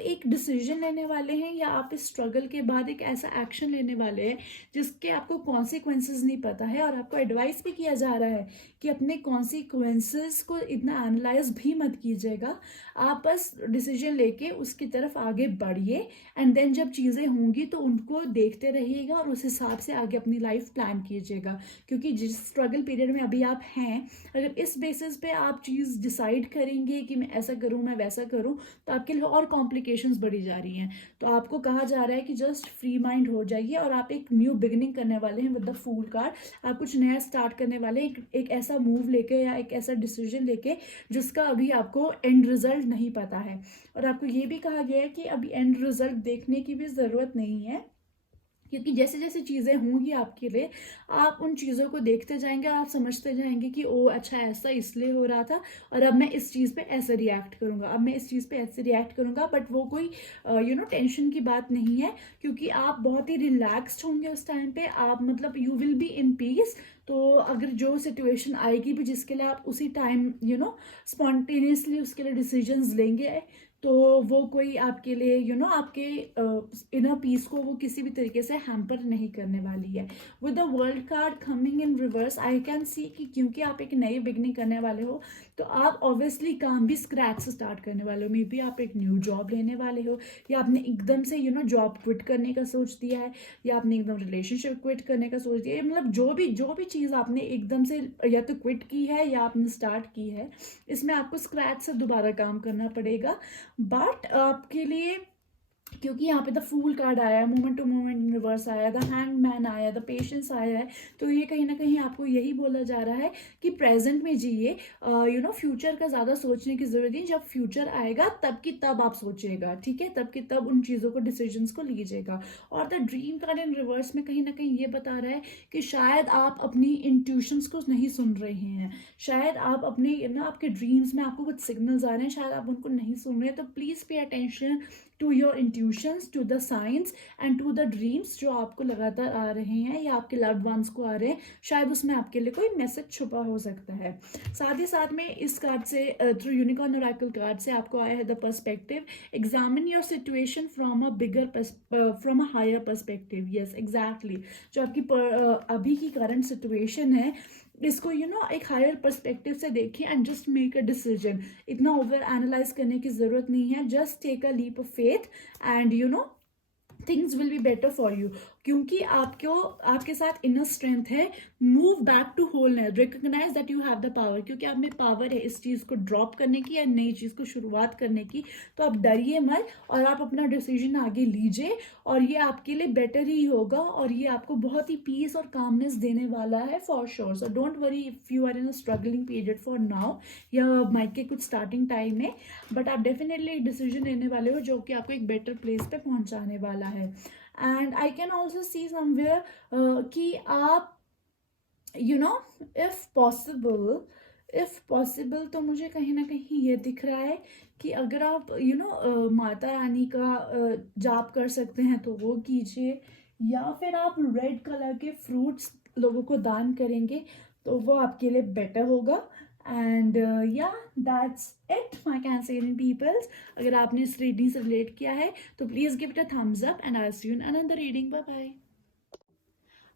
एक डिसीजन लेने वाले हैं या आप इस स्ट्रगल के बाद एक ऐसा एक्शन लेने वाले हैं जिसके आपको कॉन्सिक्वेंसेस नहीं पता है, और आपको एडवाइस भी किया जा रहा है कि अपने कॉन्सिक्वेंसेस को इतना एनालाइज भी मत कीजिएगा. आप बस डिसीजन लेके उसकी तरफ आगे बढ़िए, एंड देन जब चीज़ें होंगी तो उनको देखते रहिएगा और उस हिसाब से आगे अपनी लाइफ प्लान कीजिएगा. क्योंकि जिस स्ट्रगल पीरियड में अभी आप हैं, अगर इस बेसिस पे आप चीज़ डिसाइड करेंगे कि मैं ऐसा करूँ मैं वैसा करूँ, तो आपके लिए और कॉम्प्लिकेशंस बढ़ी जा रही हैं. तो आपको कहा जा रहा है कि जस्ट फ्री माइंड हो जाइए, और आप एक न्यू बिगिनिंग करने वाले हैं विद द फूल कार्ड. आप कुछ नया स्टार्ट करने वाले हैं, एक ऐसा मूव लेके या एक ऐसा डिसीजन लेके जिसका अभी आपको एंड रिजल्ट नहीं पता है. और आपको ये भी कहा गया है कि अभी एंड रिजल्ट देखने की भी ज़रूरत नहीं है, क्योंकि जैसे जैसे चीज़ें होंगी आपके लिए, आप उन चीज़ों को देखते जाएंगे और आप समझते जाएंगे कि ओ अच्छा ऐसा इसलिए हो रहा था, और अब मैं इस चीज़ पे ऐसे रिएक्ट करूँगा, अब मैं इस चीज़ पे ऐसे रिएक्ट करूँगा. बट वो कोई टेंशन की बात नहीं है, क्योंकि आप बहुत ही रिलैक्स्ड होंगे उस टाइम पे. आप मतलब you will be in peace. तो अगर जो सिचुएशन आएगी भी जिसके लिए आप उसी टाइम स्पॉन्टेनियसली उसके लिए डिसीजंस लेंगे, तो वो कोई आपके लिए आपके इनर पीस को वो किसी भी तरीके से हैम्पर नहीं करने वाली है. With the world card coming in reverse, I can see कि क्योंकि आप एक नई बिगनिंग करने वाले हो, तो आप ऑब्वियसली काम भी स्क्रैच से स्टार्ट करने वाले हो। मे बी आप एक न्यू जॉब लेने वाले हो, या आपने एकदम से जॉब क्विट करने का सोच दिया है, या आपने एकदम रिलेशनशिप क्विट करने का सोच दिया है। मतलब जो भी चीज़ आपने एकदम से या तो क्विट की है या आपने स्टार्ट की है, इसमें आपको स्क्रैच से दोबारा काम करना पड़ेगा। बट आपके लिए, क्योंकि यहाँ पे द फूल कार्ड आया है, moment to moment in reverse आया है, द हैंगमैन आया है, द पेशेंस आया है, तो ये कहीं ना कहीं आपको यही बोला जा रहा है कि प्रेजेंट में जिए। फ्यूचर का ज़्यादा सोचने की ज़रूरत नहीं, जब फ्यूचर आएगा तब की तब आप सोचिएगा, ठीक है, तब की तब उन चीज़ों को, डिसीजंस को लीजिएगा। और the dream card in reverse में कहीं ना कहीं ये बता रहा है कि शायद आप अपनी इंट्यूशंस को नहीं सुन रहे हैं, शायद आप अपने आपके ड्रीम्स में आपको कुछ सिग्नल्स आ रहे हैं, शायद आप उनको नहीं सुन रहे हैं। तो please pay attention to your intuitions, to the signs and to the dreams जो आपको लगातार आ रहे हैं या आपके लव्ड वंस को आ रहे हैं। शायद उसमें आपके लिए कोई मैसेज छुपा हो सकता है। साथ ही साथ में इस कार्ड से, थ्रू यूनिकॉर्न ओरेकल कार्ड से, आपको आया है the perspective, examine your situation from a higher perspective. Yes exactly, जो आपकी अभी की करंट सिचुएशन है, इसको एक हायर पर्सपेक्टिव से देखिए and just make a decision. इतना ओवर एनालाइज करने की जरूरत नहीं है, just take a leap of faith and things will be better for you. क्योंकि आपके साथ इनर स्ट्रेंथ है। Move back to wholeness, recognise that you have the power, क्योंकि आप में पावर है इस चीज़ को ड्रॉप करने की या नई चीज़ को शुरुआत करने की। तो आप डरिए मत और आप अपना डिसीजन आगे लीजिए, और ये आपके लिए बेटर ही होगा, और ये आपको बहुत ही पीस और कामनेस देने वाला है for sure. So don't worry if you are in a struggling period for now, या माइक के कुछ स्टार्टिंग टाइम है, बट आप डेफिनेटली एक डिसीजन लेने वाले हो जो कि आपको एक बेटर प्लेस पे पहुंचाने वाला है। And I can also see somewhere कि आप इफ पॉसिबल तो मुझे कहीं ना कहीं ये दिख रहा है कि अगर आप माता रानी का जाप कर सकते हैं तो वो कीजिए, या फिर आप रेड कलर के फ्रूट्स लोगों को दान करेंगे तो वो आपके लिए बेटर होगा। एंड या that's it my Cancerian peoples. अगर आपने इस रीडिंग से रिलेट किया है तो please give it a thumbs up and I see you in another reading. Bye bye.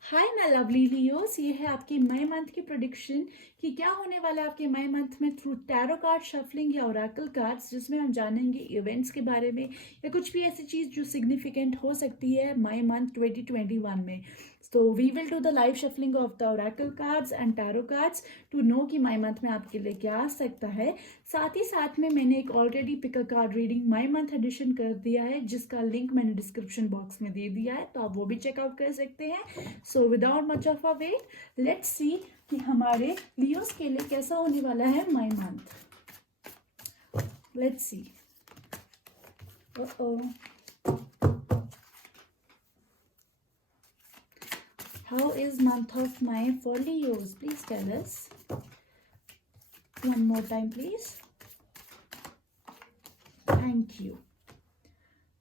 Hi my lovely Leos, ये है आपकी मई मंथ की प्रेडिक्शन कि क्या होने वाला है आपके मई मंथ में थ्रू टैरो कार्ड शफलिंग या ओरेकल कार्ड्स, जिसमें हम जानेंगे इवेंट्स के बारे में या कुछ भी ऐसी चीज़ जो सिग्निफिकेंट हो सकती है मई मंथ 2021 में। तो we will do the live shuffling of the oracle cards and tarot cards to know कि मई मंथ में आपके लिए क्या आ सकता है। साथ ही साथ में मैंने एक already pick a card reading May month edition कर दिया है, जिसका लिंक मैंने डिस्क्रिप्शन बॉक्स में दे दिया है, तो आप वो भी चेकआउट कर सकते हैं। So without much of a wait, let's see कि हमारे लियोस के लिए कैसा होने वाला है मई month. Let's see. How is month of May for Leos? Please tell us. One more time, please. Thank you.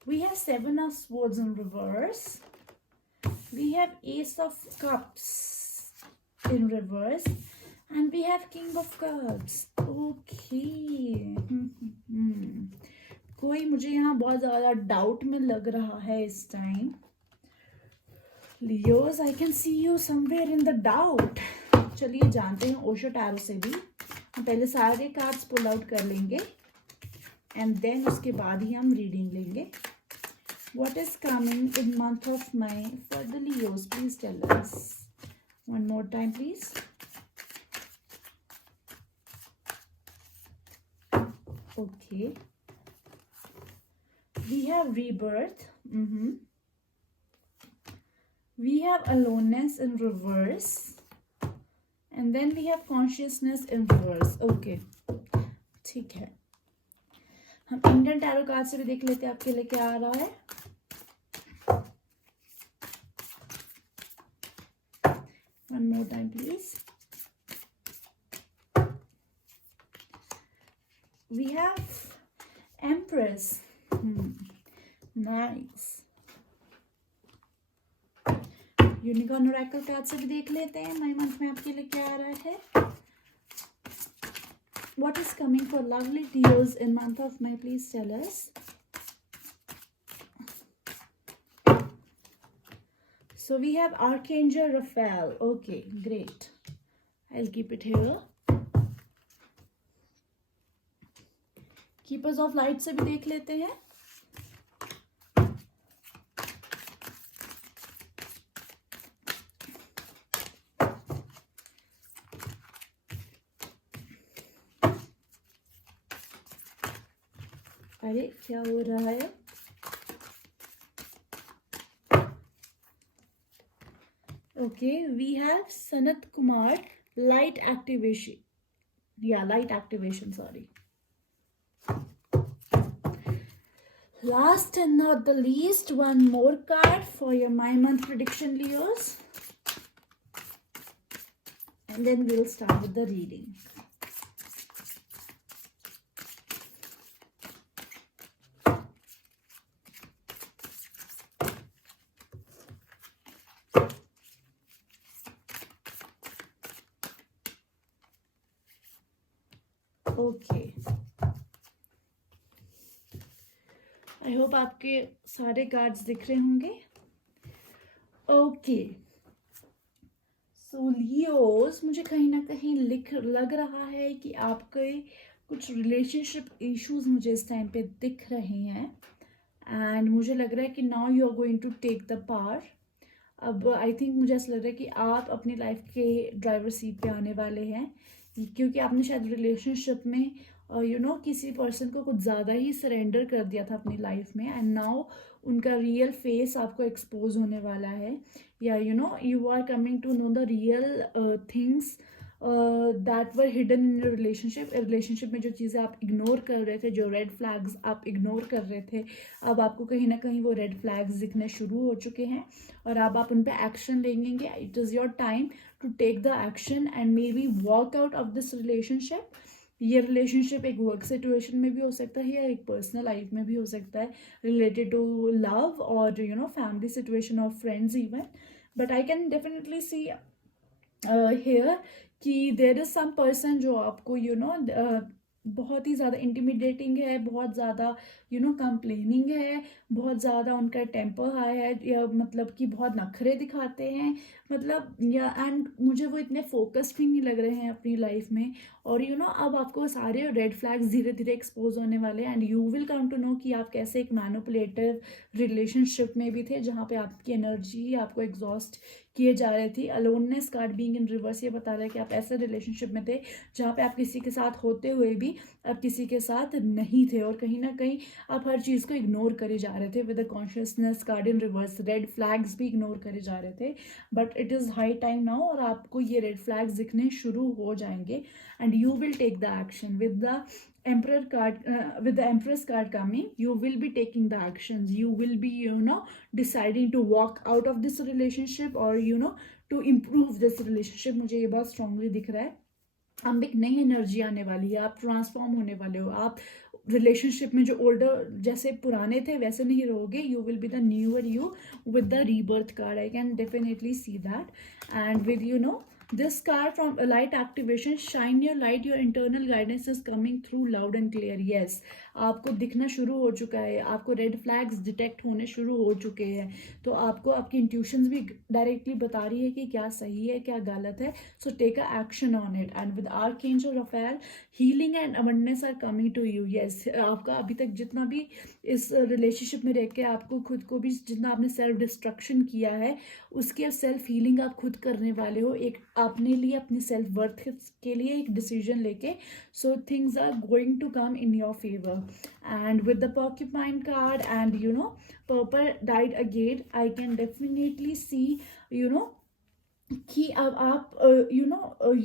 We have Seven of Swords in reverse. We have Ace of Cups in reverse. And we have King of Cups. Okay. कोई मुझे यहाँ बहुत ज़्यादा doubt में लग रहा है इस time. Leos, I can see you somewhere in the doubt. चलिए जानते हैं ओशो टैरो से भी। हम पहले सारे कार्ड्स पुल आउट कर लेंगे एंड देन उसके बाद ही हम रीडिंग लेंगे। What is coming in month of May for the Leos? Please tell us. One more time, please. Okay. We have rebirth. We have aloneness in reverse, and then we have consciousness in reverse. Okay, ठीक है। हम Indian tarot card से भी देख लेते हैं आपके लिए क्या आ रहा है। One more time, please. We have Empress. Nice. Unicorn oracle card से भी देख लेते हैं मई मंथ में आपके लिए क्या आ रहा है। What is coming for lovely Leos in month of May? Please tell us. So we have Archangel Raphael. Okay, great. I'll keep it here. Keepers of light से भी देख लेते हैं। अरे क्या हो रहा है? Okay, we have Sanat Kumar, light activation, या light activation, sorry. Last and not the least, one more card for your my month prediction, Leos, and then we'll start with the reading. Okay. I hope आपके सारे cards दिख रहे होंगे। Okay, सो Leos, मुझे कहीं ना कहीं लग रहा है कि आपके कुछ रिलेशनशिप इश्यूज मुझे इस टाइम पे दिख रहे हैं, एंड मुझे लग रहा है कि now you are going to take the power. अब आई थिंक मुझे ऐसा लग रहा है कि आप अपनी लाइफ के ड्राइवर सीट पे आने वाले हैं, क्योंकि आपने शायद रिलेशनशिप में किसी पर्सन को कुछ ज़्यादा ही सरेंडर कर दिया था अपनी लाइफ में, एंड नाउ उनका रियल फेस आपको एक्सपोज होने वाला है, या you are coming to know the real things that were hidden in relationship में जो चीज़ें आप इग्नोर कर रहे थे, जो रेड फ्लैग्स आप इग्नोर कर रहे थे, अब आपको कहीं ना कहीं वो रेड फ्लैग्स दिखने शुरू हो चुके हैं, और अब आप उन पर एक्शन लेंगे। It is your time to take the action and maybe walk out of this relationship. ये रिलेशनशिप एक वर्क सिचुएशन में भी हो सकता है, या एक पर्सनल लाइफ में भी हो सकता है, रिलेटेड टू लव और फैमिली सिचुएशन और friends even, but I can definitely see here कि देर इज सम पर्सन जो आपको बहुत ही ज़्यादा इंटिमिडेटिंग है, बहुत ज़्यादा कंप्लेनिंग है, बहुत ज़्यादा उनका टेम्पर हाई है, या मतलब कि बहुत नखरे दिखाते हैं, मतलब या एंड मुझे वो इतने फोकस्ड भी नहीं लग रहे हैं अपनी लाइफ में, और अब आपको सारे रेड फ्लैग्स धीरे धीरे एक्सपोज होने वाले हैं, and you will come to know कि आप कैसे एक मैनिपुलेटिव रिलेशनशिप में भी थे, जहाँ पे आपकी एनर्जी आपको एग्जॉस्ट किए जा रही थी। Aloneness card being in reverse ये बता रहा है कि आप ऐसे रिलेशनशिप में थे जहाँ पे आप किसी के साथ होते हुए भी आप किसी के साथ नहीं थे, और कहीं ना कहीं आप हर चीज़ को इग्नोर करे जा रहे थे। With the consciousness card in reverse, red flags भी इग्नोर करे जा रहे थे, but it is high time now, और आपको ये रेड फ्लैग्स दिखने शुरू हो जाएंगे, and you will take the action with the emperor card, with the empress card coming. You will be taking the actions, you will be deciding to walk out of this relationship, or to improve this relationship। मुझे ये बहुत strongly दिख रहा है। अब एक नई energy आने वाली है, आप ट्रांसफॉर्म होने वाले हो, आप रिलेशनशिप में जो ओल्डर जैसे पुराने थे वैसे नहीं रहोगे, you will be the newer you with the rebirth card. I can definitely see that, and with this card from a light activation, shine your light, your internal guidance is coming through loud and clear। yes, आपको दिखना शुरू हो चुका है, आपको red flags detect होने शुरू हो चुके हैं, तो आपको आपकी इंट्यूशंस भी डायरेक्टली बता रही है कि क्या सही है क्या गलत है। So take a action on it, and with archangel Raphael, healing and abundance are coming to you. Yes, आपका अभी तक जितना भी इस रिलेशनशिप में रह के आपको खुद को भी जितना आपने सेल्फ डिस्ट्रक्शन किया है, उसकी सेल्फ हीलिंग आप खुद करने वाले हो, एक अपने लिए अपनी सेल्फ वर्थ के लिए एक डिसीजन लेके। So things are going to come in your favour, and with the porcupine card and purple died again, I can definitely see कि अब आप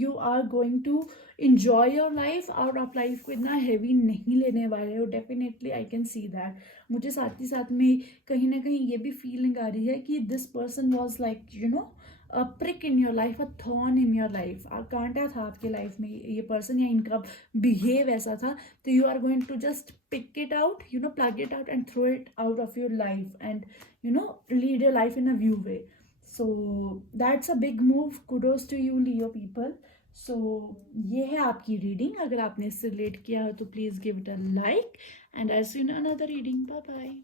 you are going to enjoy your life, और आप life को इतना heavy नहीं लेने वाले हो। Definitely I can see that. मुझे साथ ही साथ में कहीं ना कहीं ये भी फीलिंग आ रही है कि this person was like a prick in your life, a thorn in your life, कांटा था आपके लाइफ में ये पर्सन, या इनका बिहेव ऐसा था, तो you are going to just pick it out, plug it out and throw it out of your life, and lead your life in a view way. So that's a big move. Kudos to you, Leo people. So ये है आपकी reading. अगर आपने इससे relate किया हो तो please give it a like, and I see you in another reading. Bye bye.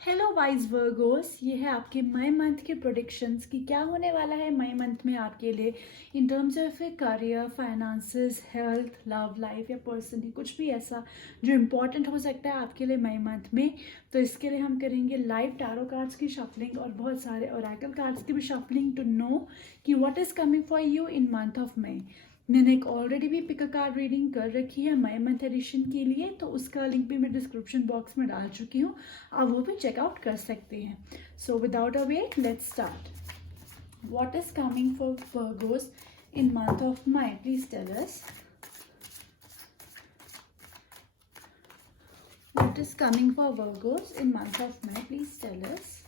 Hello wise Virgos, ये है आपके मई मंथ के प्रोडिक्शंस कि क्या होने वाला है मई मंथ में आपके लिए in terms of career, finances, health, love life या पर्सनली कुछ भी ऐसा जो इम्पोर्टेंट हो सकता है आपके लिए मई मंथ में। तो इसके लिए हम करेंगे लाइव टैरो कार्ड्स की शफलिंग और बहुत सारे ओरेकल कार्ड्स की भी शफलिंग टू नो कि what is coming for you in month of May. मैंने एक ऑलरेडी भी पिक अ कार्ड रीडिंग कर रखी है मई मंथ एडिशन के लिए, तो उसका लिंक भी मैं डिस्क्रिप्शन बॉक्स में डाल चुकी हूँ, आप वो भी चेकआउट कर सकते हैं। So without a wait let's start. What is coming for Virgos in month of May, please tell us. What is coming for Virgos in month of May, please tell us.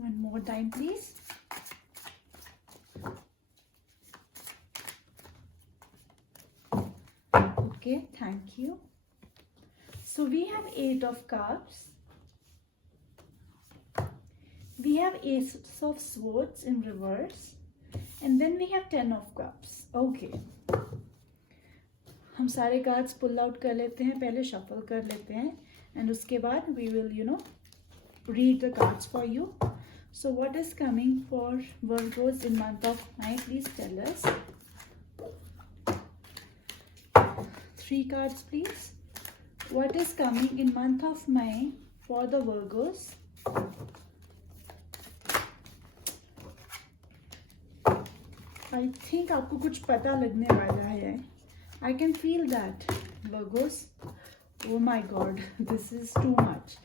One more time, please. Okay, thank you. So we have 8 of cups. We have Ace of Swords in reverse. And then we have 10 of cups. Okay. हम सारे cards pull out कर लेते हैं, पहले shuffle कर लेते हैं and उसके बाद we will read the cards for you. So what is coming for Virgos in month of May? Please tell us. 3 cards, please. What is coming in month of May for the Virgos? I think आपको कुछ पता लगने वाला है. I can feel that, Virgos. Oh my God, this is too much.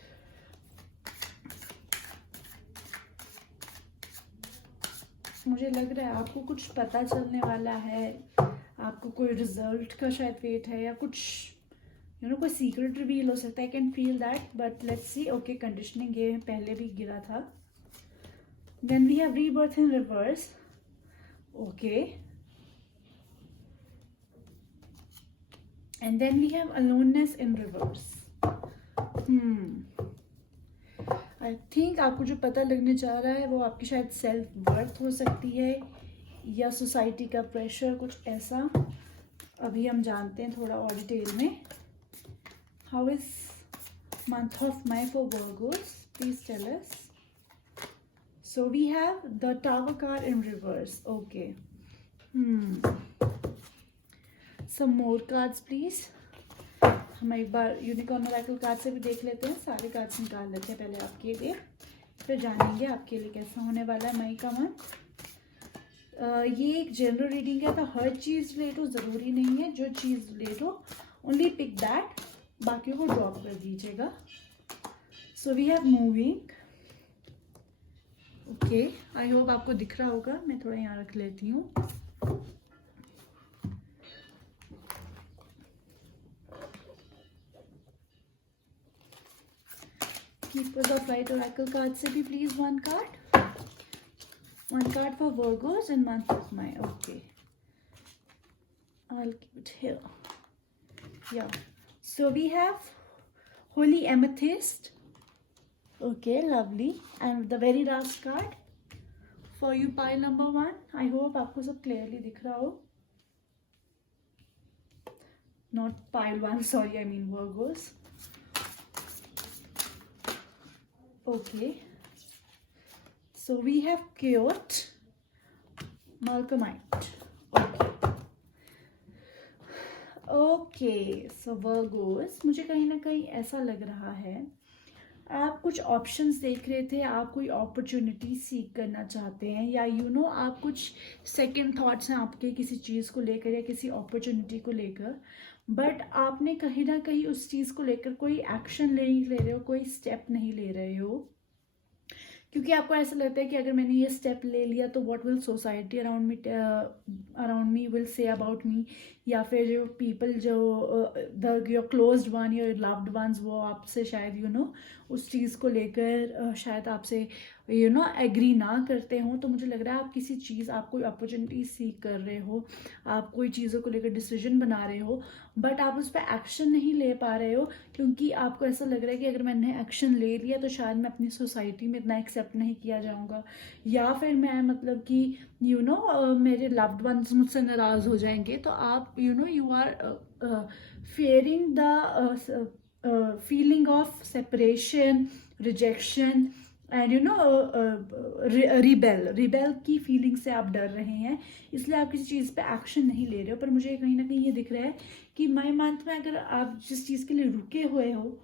मुझे लग रहा है आपको कुछ पता चलने वाला है, आपको कोई रिजल्ट का शायद वेट है या कुछ कोई सीक्रेट रिवील हो सकता है. I can feel that, but let's see. Okay, conditioning ये पहले भी गिरा था. Then we have rebirth in reverse. Okay, and then we have aloneness in reverse. I think आपको जो पता लगने जा रहा है वो आपकी शायद सेल्फ वर्थ हो सकती है या सोसाइटी का प्रेशर, कुछ ऐसा. अभी हम जानते हैं थोड़ा और डिटेल में. How is month of May for Virgos, please tell us. So we have the tower card in reverse. Okay, some more cards please. हम एक बार यूनिकॉर्न ओरेकल कार्ड से भी देख लेते हैं, सारे कार्ड्स निकाल लेते हैं पहले आपके लिए, फिर जानेंगे आपके लिए कैसा होने वाला है मई का मंथ. ये एक जनरल रीडिंग है, तो हर चीज़ रिलेट हो ज़रूरी नहीं है. जो चीज़ रिलेट हो ओनली पिक दैट, बाकियों को ड्रॉप कर दीजिएगा. So we have moving. Okay, I hope आपको दिख रहा होगा. मैं थोड़ा यहाँ रख लेती हूँ. Keepers of Light Oracle card से भी please one card for Virgos in month of May. Okay, I'll keep it here. Yeah, so we have Holy Amethyst. Okay, lovely. And the very last card for you, pile number 1. I hope आपको सब clearly दिख रहा हो. Not pile 1, sorry, I mean Virgos. Okay, so we have Kyote, Malcolmite. Okay, so Virgos, मुझे कहीं ना कहीं ऐसा लग रहा है आप कुछ ऑप्शंस देख रहे थे, आप कोई अपॉर्चुनिटी सीख करना चाहते हैं, या आप कुछ सेकंड थॉट्स हैं आपके किसी चीज़ को लेकर या किसी अपॉर्चुनिटी को लेकर, बट आपने कहीं ना कहीं उस चीज़ को लेकर कोई एक्शन नहीं ले रहे हो, कोई स्टेप नहीं ले रहे हो, क्योंकि आपको ऐसा लगता है कि अगर मैंने ये स्टेप ले लिया तो what will society around me will say about me, या फिर जो पीपल जो your closed one, your loved ones, वो आपसे शायद उस चीज़ को लेकर शायद आपसे एग्री ना करते हो, तो मुझे लग रहा है आप किसी चीज़, आप कोई अपॉर्चुनिटी सीख कर रहे हो, आप कोई चीज़ों को लेकर डिसीजन बना रहे हो, बट आप उस पर एक्शन नहीं ले पा रहे हो, क्योंकि आपको ऐसा लग रहा है कि अगर मैंने एक्शन ले लिया तो शायद मैं अपनी सोसाइटी में इतना एक्सेप्ट नहीं किया जाऊँगा, या फिर मैं मतलब कि मेरे लव्ड वंस मुझसे नाराज़ हो जाएंगे। तो आप you are fearing the feeling of separation, rejection, and rebel की फीलिंग से आप डर रहे हैं, इसलिए आप किसी चीज़ पे एक्शन नहीं ले रहे हो। पर मुझे कहीं ना कहीं ये दिख रहा है कि मई मंथ में अगर आप जिस चीज़ के लिए रुके हुए हो,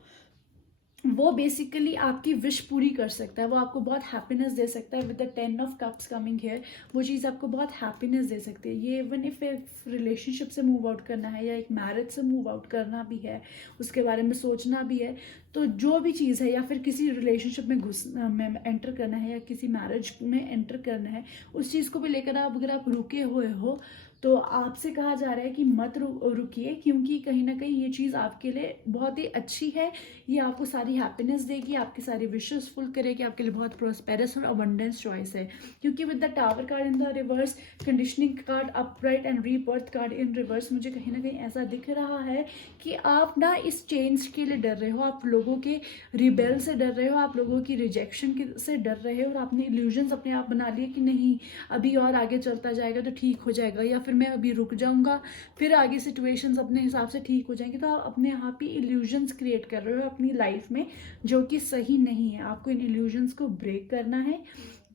वो बेसिकली आपकी विश पूरी कर सकता है, वो आपको बहुत हैप्पीनेस दे सकता है। With the 10 of cups coming here, वो चीज़ आपको बहुत हैप्पीनेस दे सकती है। ये इवन इफ रिलेशनशिप से मूव आउट करना है या एक मैरिज से मूव आउट करना भी है, उसके बारे में सोचना भी है, तो जो भी चीज़ है, या फिर किसी रिलेशनशिप में एंटर करना है या किसी मैरिज में एंटर करना है, उस चीज़ को भी लेकर अगर आप रुके हुए हो, तो आपसे कहा जा रहा है कि मत रुकिए, क्योंकि कहीं ना कहीं ये चीज़ आपके लिए बहुत ही अच्छी है। ये आपको सारी हैप्पीनेस देगी, आपकी सारी विशेस फुल करेगी, आपके लिए बहुत प्रोस्पेरस और अबंडेंस चॉइस है। क्योंकि with the tower card in the reverse, conditioning card upright and rebirth card in reverse, मुझे कहीं ना कहीं ऐसा दिख रहा है कि आप ना इस चेंज के लिए डर रहे हो, आप लोगों के रिबेल से डर रहे हो, आप लोगों की रिजेक्शन से डर रहे हो, और आपने इल्यूजन्स अपने आप बना लिए कि नहीं अभी और आगे चलता जाएगा तो ठीक हो जाएगा, या फिर मैं अभी रुक जाऊंगा फिर आगे सिचुएशंस अपने हिसाब से ठीक हो जाएंगे। तो आप अपने आप ही इल्यूजन्स क्रिएट कर रहे हो अपनी लाइफ में, जो कि सही नहीं है। आपको इन इल्यूजन्स को ब्रेक करना है,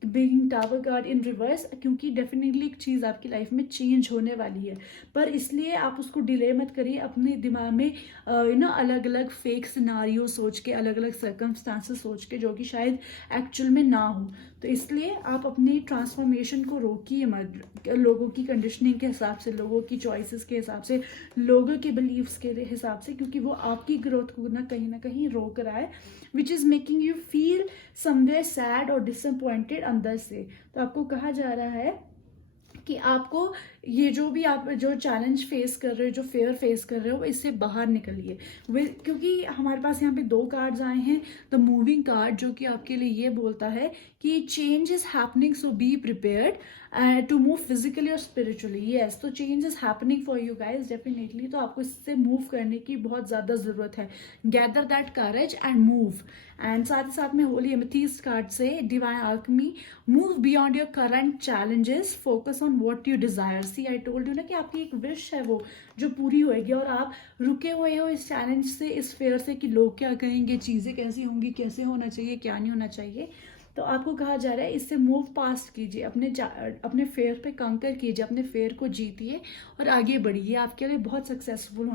बिगिंग टावर कार्ड इन रिवर्स, क्योंकि डेफिनेटली एक चीज़ आपकी लाइफ में चेंज होने वाली है, पर इसलिए आप उसको डिले मत करिए। अपने दिमाग में अलग अलग फेक सिनारियो सोच के, अलग अलग सर्कमस्टांसेस सोच के, जो कि शायद एक्चुअल में ना हो। तो इसलिए आप अपनी ट्रांसफॉर्मेशन को रोकिए मत, लोगों की कंडीशनिंग के हिसाब से, लोगों की चॉइसेस के हिसाब से, लोगों के बिलीव्स के हिसाब से, क्योंकि वो आपकी ग्रोथ को ना कहीं रोक रहा है, which is making you feel somewhere sad और डिसअपॉइंटेड अंदर से। तो आपको कहा जा रहा है कि आपको ये जो भी आप जो चैलेंज फेस कर रहे हो, जो फेयर फेस कर रहे हो, इससे बाहर निकलिए। क्योंकि हमारे पास यहाँ पे 2 कार्ड्स आए हैं। द मूविंग कार्ड, जो कि आपके लिए ये बोलता है कि change is happening, so be prepared to move physically और स्पिरिचुअली। यस, तो change is happening for you guys definitely. तो आपको इससे मूव करने की बहुत ज़्यादा ज़रूरत है। Gather that courage and move. And साथ ही साथ में होली एमेथीस्ट कार्ड से divine alchemy, move beyond your current challenges, focus on what you desire. See I told you ना कि आपकी एक विश है वो जो पूरी होएगी, और आप रुके हुए हो इस चैलेंज से, इस फेयर से कि लोग क्या कहेंगे, चीज़ें कैसी होंगी, कैसे होना चाहिए, क्या नहीं होना चाहिए। तो आपको कहा जा रहा है इससे मूव पास्ट कीजिए, अपने फेयर पे कंकर कीजिए, अपने फेयर को जीतिए और आगे बढ़िए। आपके लिए बहुत सक्सेसफुल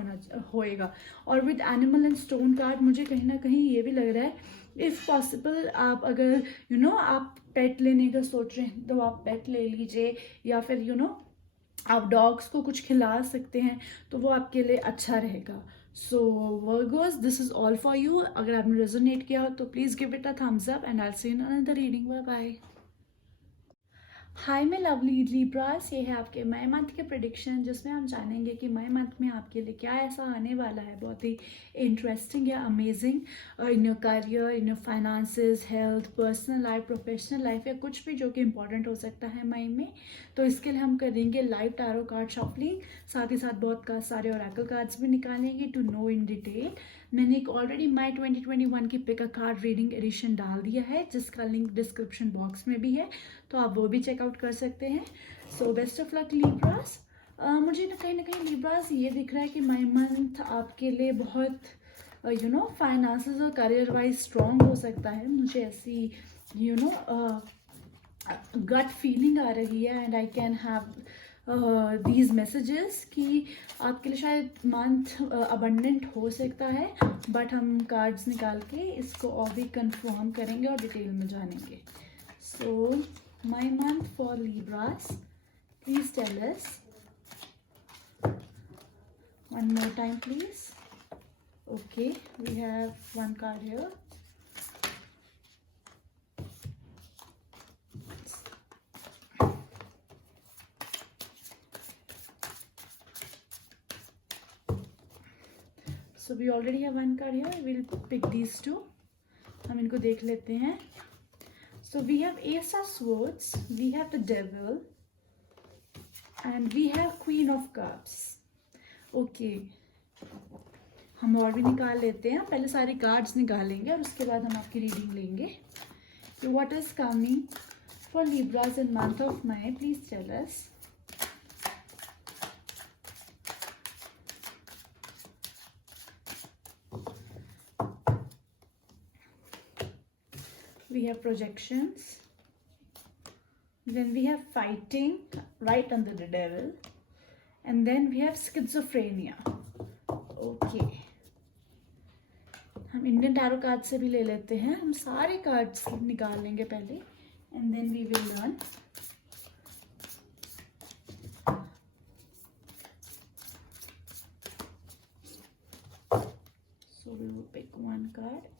होएगा। और with animal and stone card, मुझे कहीं ना कहीं ये भी लग रहा है, इफ़ पॉसिबल आप अगर आप पेट लेने का सोच रहे हैं तो आप पेट ले लीजिए, या फिर आप डॉग्स को कुछ खिला सकते हैं, तो वो आपके लिए अच्छा रहेगा। So Virgos, this is all for you. अगर आपने रेजोनेट किया हो तो please give it a thumbs up and I will see you in another reading. Bye bye. Hi मैं लवली लिब्रास, ये है आपके मई मंथ के प्रिडिक्शन, जिसमें हम जानेंगे कि मई मंथ में आपके लिए क्या ऐसा आने वाला है बहुत ही इंटरेस्टिंग या amazing in your career, in your finances, health, personal life, professional life, या कुछ भी जो कि इंपॉर्टेंट हो सकता है मई में। तो इसके लिए हम करेंगे लाइव टैरो कार्ड शफलिंग, साथ ही साथ बहुत सारे ओरेकल कार्ड्स भी निकालेंगे टू नो इन डिटेल। मैंने एक ऑलरेडी मई 2021 की pick a card reading edition डाल दिया है, जिसका लिंक डिस्क्रिप्शन बॉक्स में भी है, तो आप वो भी चेकआउट कर सकते हैं। So best of luck Libras. मुझे ना कहीं लिब्रास ये दिख रहा है कि मई मंथ आपके लिए बहुत फाइनेंसेस और करियर वाइज स्ट्रॉन्ग हो सकता है। मुझे ऐसी गट फीलिंग आ रही है, and I can have these messages कि आपके लिए शायद मंथ अबंडेंट हो सकता है, बट हम कार्ड्स निकाल के इसको और भी कंफर्म करेंगे और डिटेल में जानेंगे। सो my month for Libras, please tell us. One more time please. Okay, we have one card here. So we already have one card here. We'll pick these two. हम इनको देख लेते हैं। So we have Ace of Swords, we have the Devil, and we have Queen of Cups. Okay, हम और भी निकाल लेते हैं. पहले सारे कार्ड्स निकालेंगे और उसके बाद हम आपकी रीडिंग लेंगे. So what is coming for Libras in month of May? Please tell us. We have projections, then we have fighting right under the Devil, and then we have schizophrenia. Okay, हम Indian tarot card से भी ले लेते हैं. हम सारे cards निकाल लेंगे पहले, and then we will learn. So we will pick one card.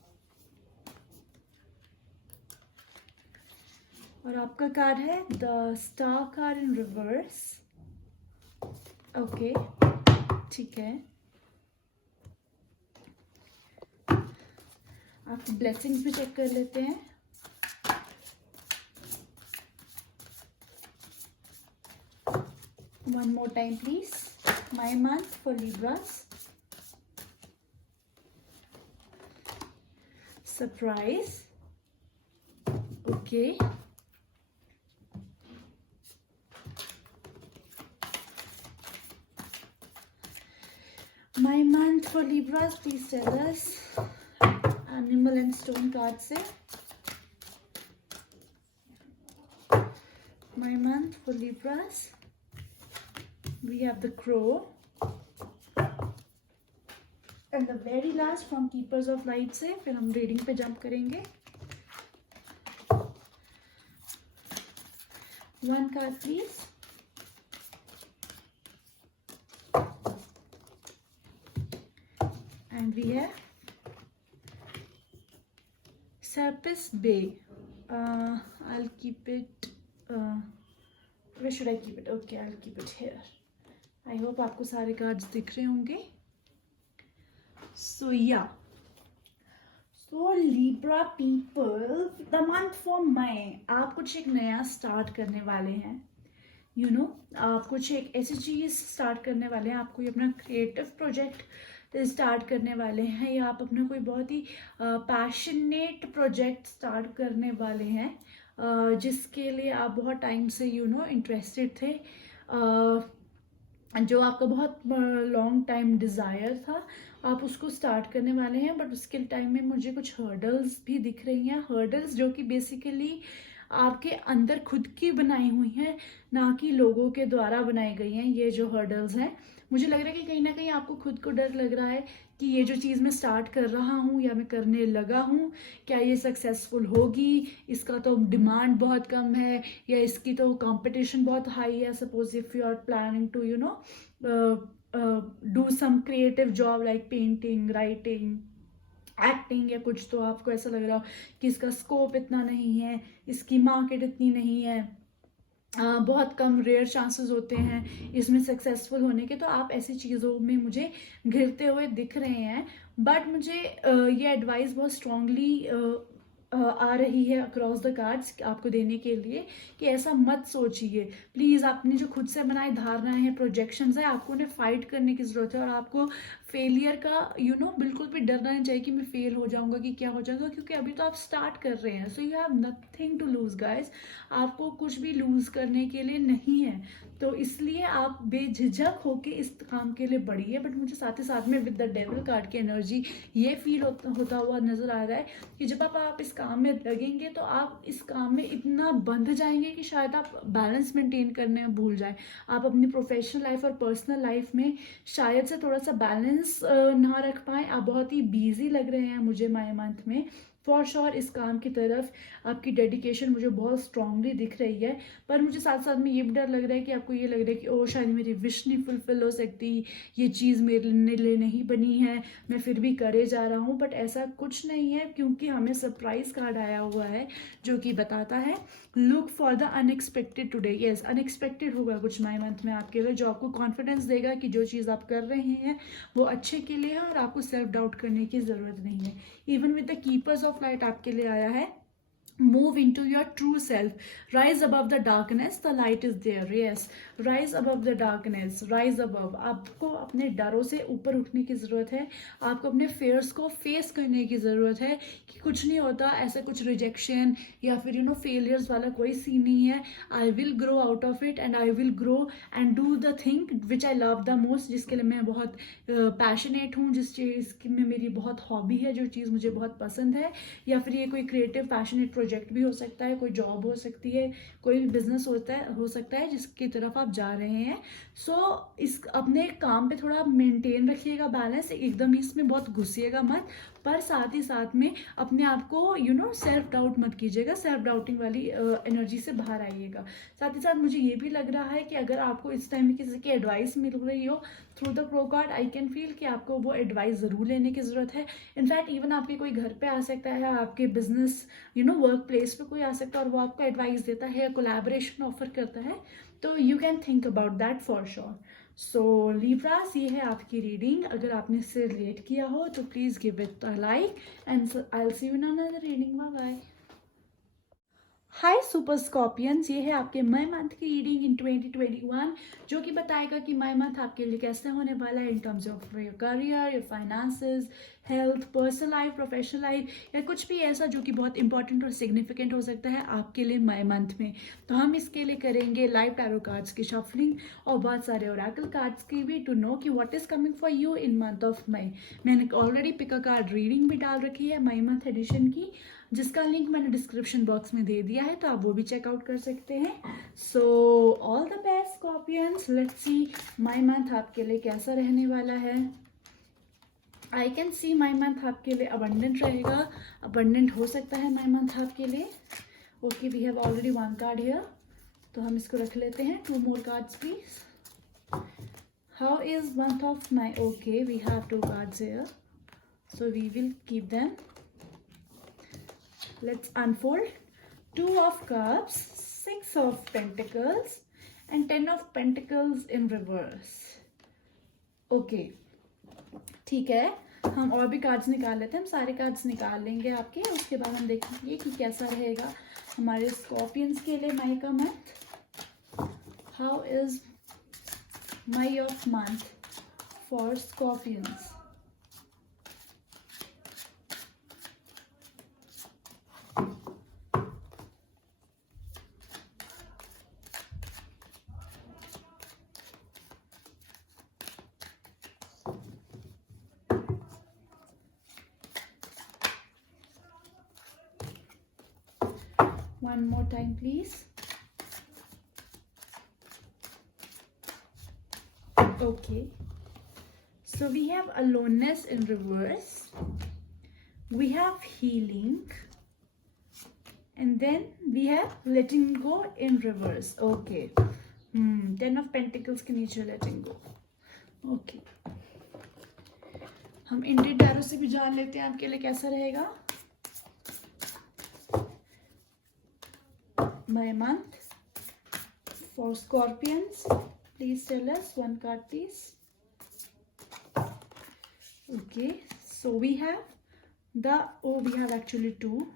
और आपका कार्ड है the star card in reverse. Okay, ठीक है. आप ब्लेसिंग्स भी चेक कर लेते हैं. One more time please. My month for Libras. Surprise. Okay, my month for Libras, please tell us. Animal and stone card se. My month for Libras, we have the Crow, and the very last from Keepers of Light से फिर हम reading पे jump करेंगे. One card please. And we have Serapis Bay. I'll keep it. Where should I keep it? Okay, I'll keep it here. I hope आपको सारे cards दिख रहे होंगे. So yeah. So Libra people, the month for May, आप कुछ एक नया start करने वाले हैं. आप कुछ एक ऐसी चीज़ स्टार्ट करने वाले हैं. आप कोई अपना क्रिएटिव प्रोजेक्ट स्टार्ट करने वाले हैं, या आप अपना कोई बहुत ही पैशनेट प्रोजेक्ट स्टार्ट करने वाले हैं जिसके लिए आप बहुत टाइम से इंटरेस्टेड थे, जो आपका बहुत लॉन्ग टाइम डिज़ायर था. आप उसको स्टार्ट करने वाले हैं, बट उसके टाइम में मुझे कुछ हर्डल्स भी दिख रही हैं. हर्डल्स जो कि बेसिकली आपके अंदर खुद की बनाई हुई हैं, ना कि लोगों के द्वारा बनाई गई हैं. ये जो हर्डल्स हैं, मुझे लग रहा है कि कहीं ना कहीं आपको खुद को डर लग रहा है कि ये जो चीज़ मैं स्टार्ट कर रहा हूँ या मैं करने लगा हूँ, क्या ये सक्सेसफुल होगी, इसका तो डिमांड बहुत कम है, या इसकी तो कंपटीशन बहुत हाई है. Suppose if you are planning to do some creative job like painting, writing, acting या कुछ, तो आपको ऐसा लग रहा हो कि इसका स्कोप इतना नहीं है, इसकी मार्केट इतनी नहीं है, बहुत कम रेयर चांसेस होते हैं इसमें सक्सेसफुल होने के. तो आप ऐसी चीज़ों में मुझे घिरते हुए दिख रहे हैं. बट मुझे ये एडवाइस बहुत स्ट्रांगली आ रही है अक्रॉस द कार्ड्स आपको देने के लिए कि ऐसा मत सोचिए प्लीज़. आपने जो खुद से बनाए धारणाएं हैं, प्रोजेक्शंस है, आपको उन्हें फाइट करने की ज़रूरत है. और आपको फेलियर का बिल्कुल भी डरना नहीं चाहिए कि मैं फेल हो जाऊंगा, कि क्या हो जाएगा, क्योंकि अभी तो आप स्टार्ट कर रहे हैं. So you have nothing to lose guys. आपको कुछ भी लूज करने के लिए नहीं है, तो इसलिए आप बेझिझक होके इस काम के लिए बढ़िए. बट मुझे साथ ही साथ में विद द डेविल कार्ड की एनर्जी ये फील होता हुआ नजर आ रहा है कि जब आप इस काम में लगेंगे तो आप इस काम में इतना बंध जाएंगे कि शायद आप बैलेंस मेंटेन करने में भूल जाए. आप अपनी प्रोफेशनल लाइफ और पर्सनल लाइफ में शायद से थोड़ा सा बैलेंस ना रख पाए. आप बहुत ही बिजी लग रहे हैं मुझे माय मंथ में. फॉर श्योर इस काम की तरफ आपकी डेडिकेशन मुझे बहुत स्ट्रांगली दिख रही है. पर मुझे साथ साथ में ये भी डर लग रहा है कि आपको ये लग रहा है कि ओ शायद मेरी विश नहीं फुलफिल हो सकती, ये चीज़ मेरे लिए नहीं बनी है, मैं फिर भी करे जा रहा हूँ. बट ऐसा कुछ नहीं है, क्योंकि हमें सरप्राइज कार्ड आया हुआ है जो कि बताता है look for the unexpected today. Yes, unexpected होगा कुछ माय मंथ में आपके लिए, जो आपको कॉन्फिडेंस देगा कि जो चीज़ आप कर रहे हैं वो अच्छे के लिए है और आपको सेल्फ डाउट करने की ज़रूरत नहीं है. Even with the keepers of light आपके लिए आया है move into your true self, rise above the darkness, the light is there. Yes, rise above the darkness, rise above. आपको अपने डरों से ऊपर उठने की ज़रूरत है, आपको अपने फेयर्स को फेस करने की ज़रूरत है कि कुछ नहीं होता, ऐसा कुछ रिजेक्शन या फिर फेलियर्स वाला कोई सीन नहीं है. I will grow out of it and I will grow and do the thing which I love the most, जिसके लिए मैं बहुत पैशनेट हूँ, जिस चीज़ में मेरी बहुत हॉबी है, जो चीज़ मुझे बहुत पसंद है, या फिर ये कोई क्रिएटिव पैशनेट प्रोजेक्ट भी हो सकता है, कोई जॉब हो सकती है, कोई भी बिजनेस हो सकता है जिसकी तरफ आप जा रहे हैं. सो इस अपने काम पे थोड़ा मेंटेन रखिएगा बैलेंस, एकदम इसमें बहुत घुसिएगा मत, पर साथ ही साथ में अपने आप को सेल्फ डाउट मत कीजिएगा, सेल्फ डाउटिंग वाली एनर्जी से बाहर आइएगा. साथ ही साथ मुझे ये भी लग रहा है कि अगर आपको इस टाइम में किसी की एडवाइस मिल रही हो through the pro card, I can feel कि आपको वो एडवाइस ज़रूर लेने की ज़रूरत है. इनफैक्ट इवन आपके कोई घर पे आ सकता है, आपके बिजनेस वर्क प्लेस पे कोई आ सकता है और वो आपको एडवाइस देता है, कोलैबोरेशन ऑफर करता है, तो you can think about that for sure. So Libras, ये है आपकी रीडिंग. अगर आपने इससे रिलेट किया हो तो please give it a like and I will see you in another reading. Bye bye. Hi super Scorpions, ये है आपके मई मंथ की रीडिंग इन 2021, जो कि बताएगा कि मई मंथ आपके लिए कैसे होने वाला है in terms of your career, your finances, health, personal life, professional life, या कुछ भी ऐसा जो कि बहुत इंपॉर्टेंट और सिग्निफिकेंट हो सकता है आपके लिए मई मंथ में. तो हम इसके लिए करेंगे लाइव टैरो कार्ड्स की शफलिंग और बहुत सारे ओरेकल कार्ड्स की भी, टू नो कि what is coming for you in month of May. मैंने already pick a card reading भी डाल रखी है मई मंथ एडिशन की, जिसका लिंक मैंने डिस्क्रिप्शन बॉक्स में दे दिया है, तो आप वो भी चेकआउट कर सकते हैं. So all the best Scorpions, let's see May month आपके लिए कैसा रहने वाला है. I can C May month आपके लिए अबंडेंट रहेगा, अबंडेंट हो सकता है मई मंथ आपके लिए. Okay, we have already one card here, तो हम इसको रख लेते हैं. 2 more cards please. How is month of May? Okay, we have 2 cards here, so we will keep them. Let's unfold. 2 of cups, 6 of pentacles and 10 of pentacles in reverse. Okay, ठीक है, हम और भी कार्ड्स निकाल लेते हैं. हम सारे कार्ड्स निकाल लेंगे आपके, उसके बाद हम देखेंगे कि कैसा रहेगा हमारे स्कॉर्पियंस के लिए मई का month. How is May of month for Scorpions? One more time, please. Okay. So we have aloneness in reverse. We have healing. And then we have letting go in reverse. Okay. 10 of Pentacles के नीचे letting go. Okay. हम Indian tarot से भी जान लेते हैं आपके लिए कैसा रहेगा my month for Scorpions. Please tell us one card, please. Okay, so we have we have actually 2.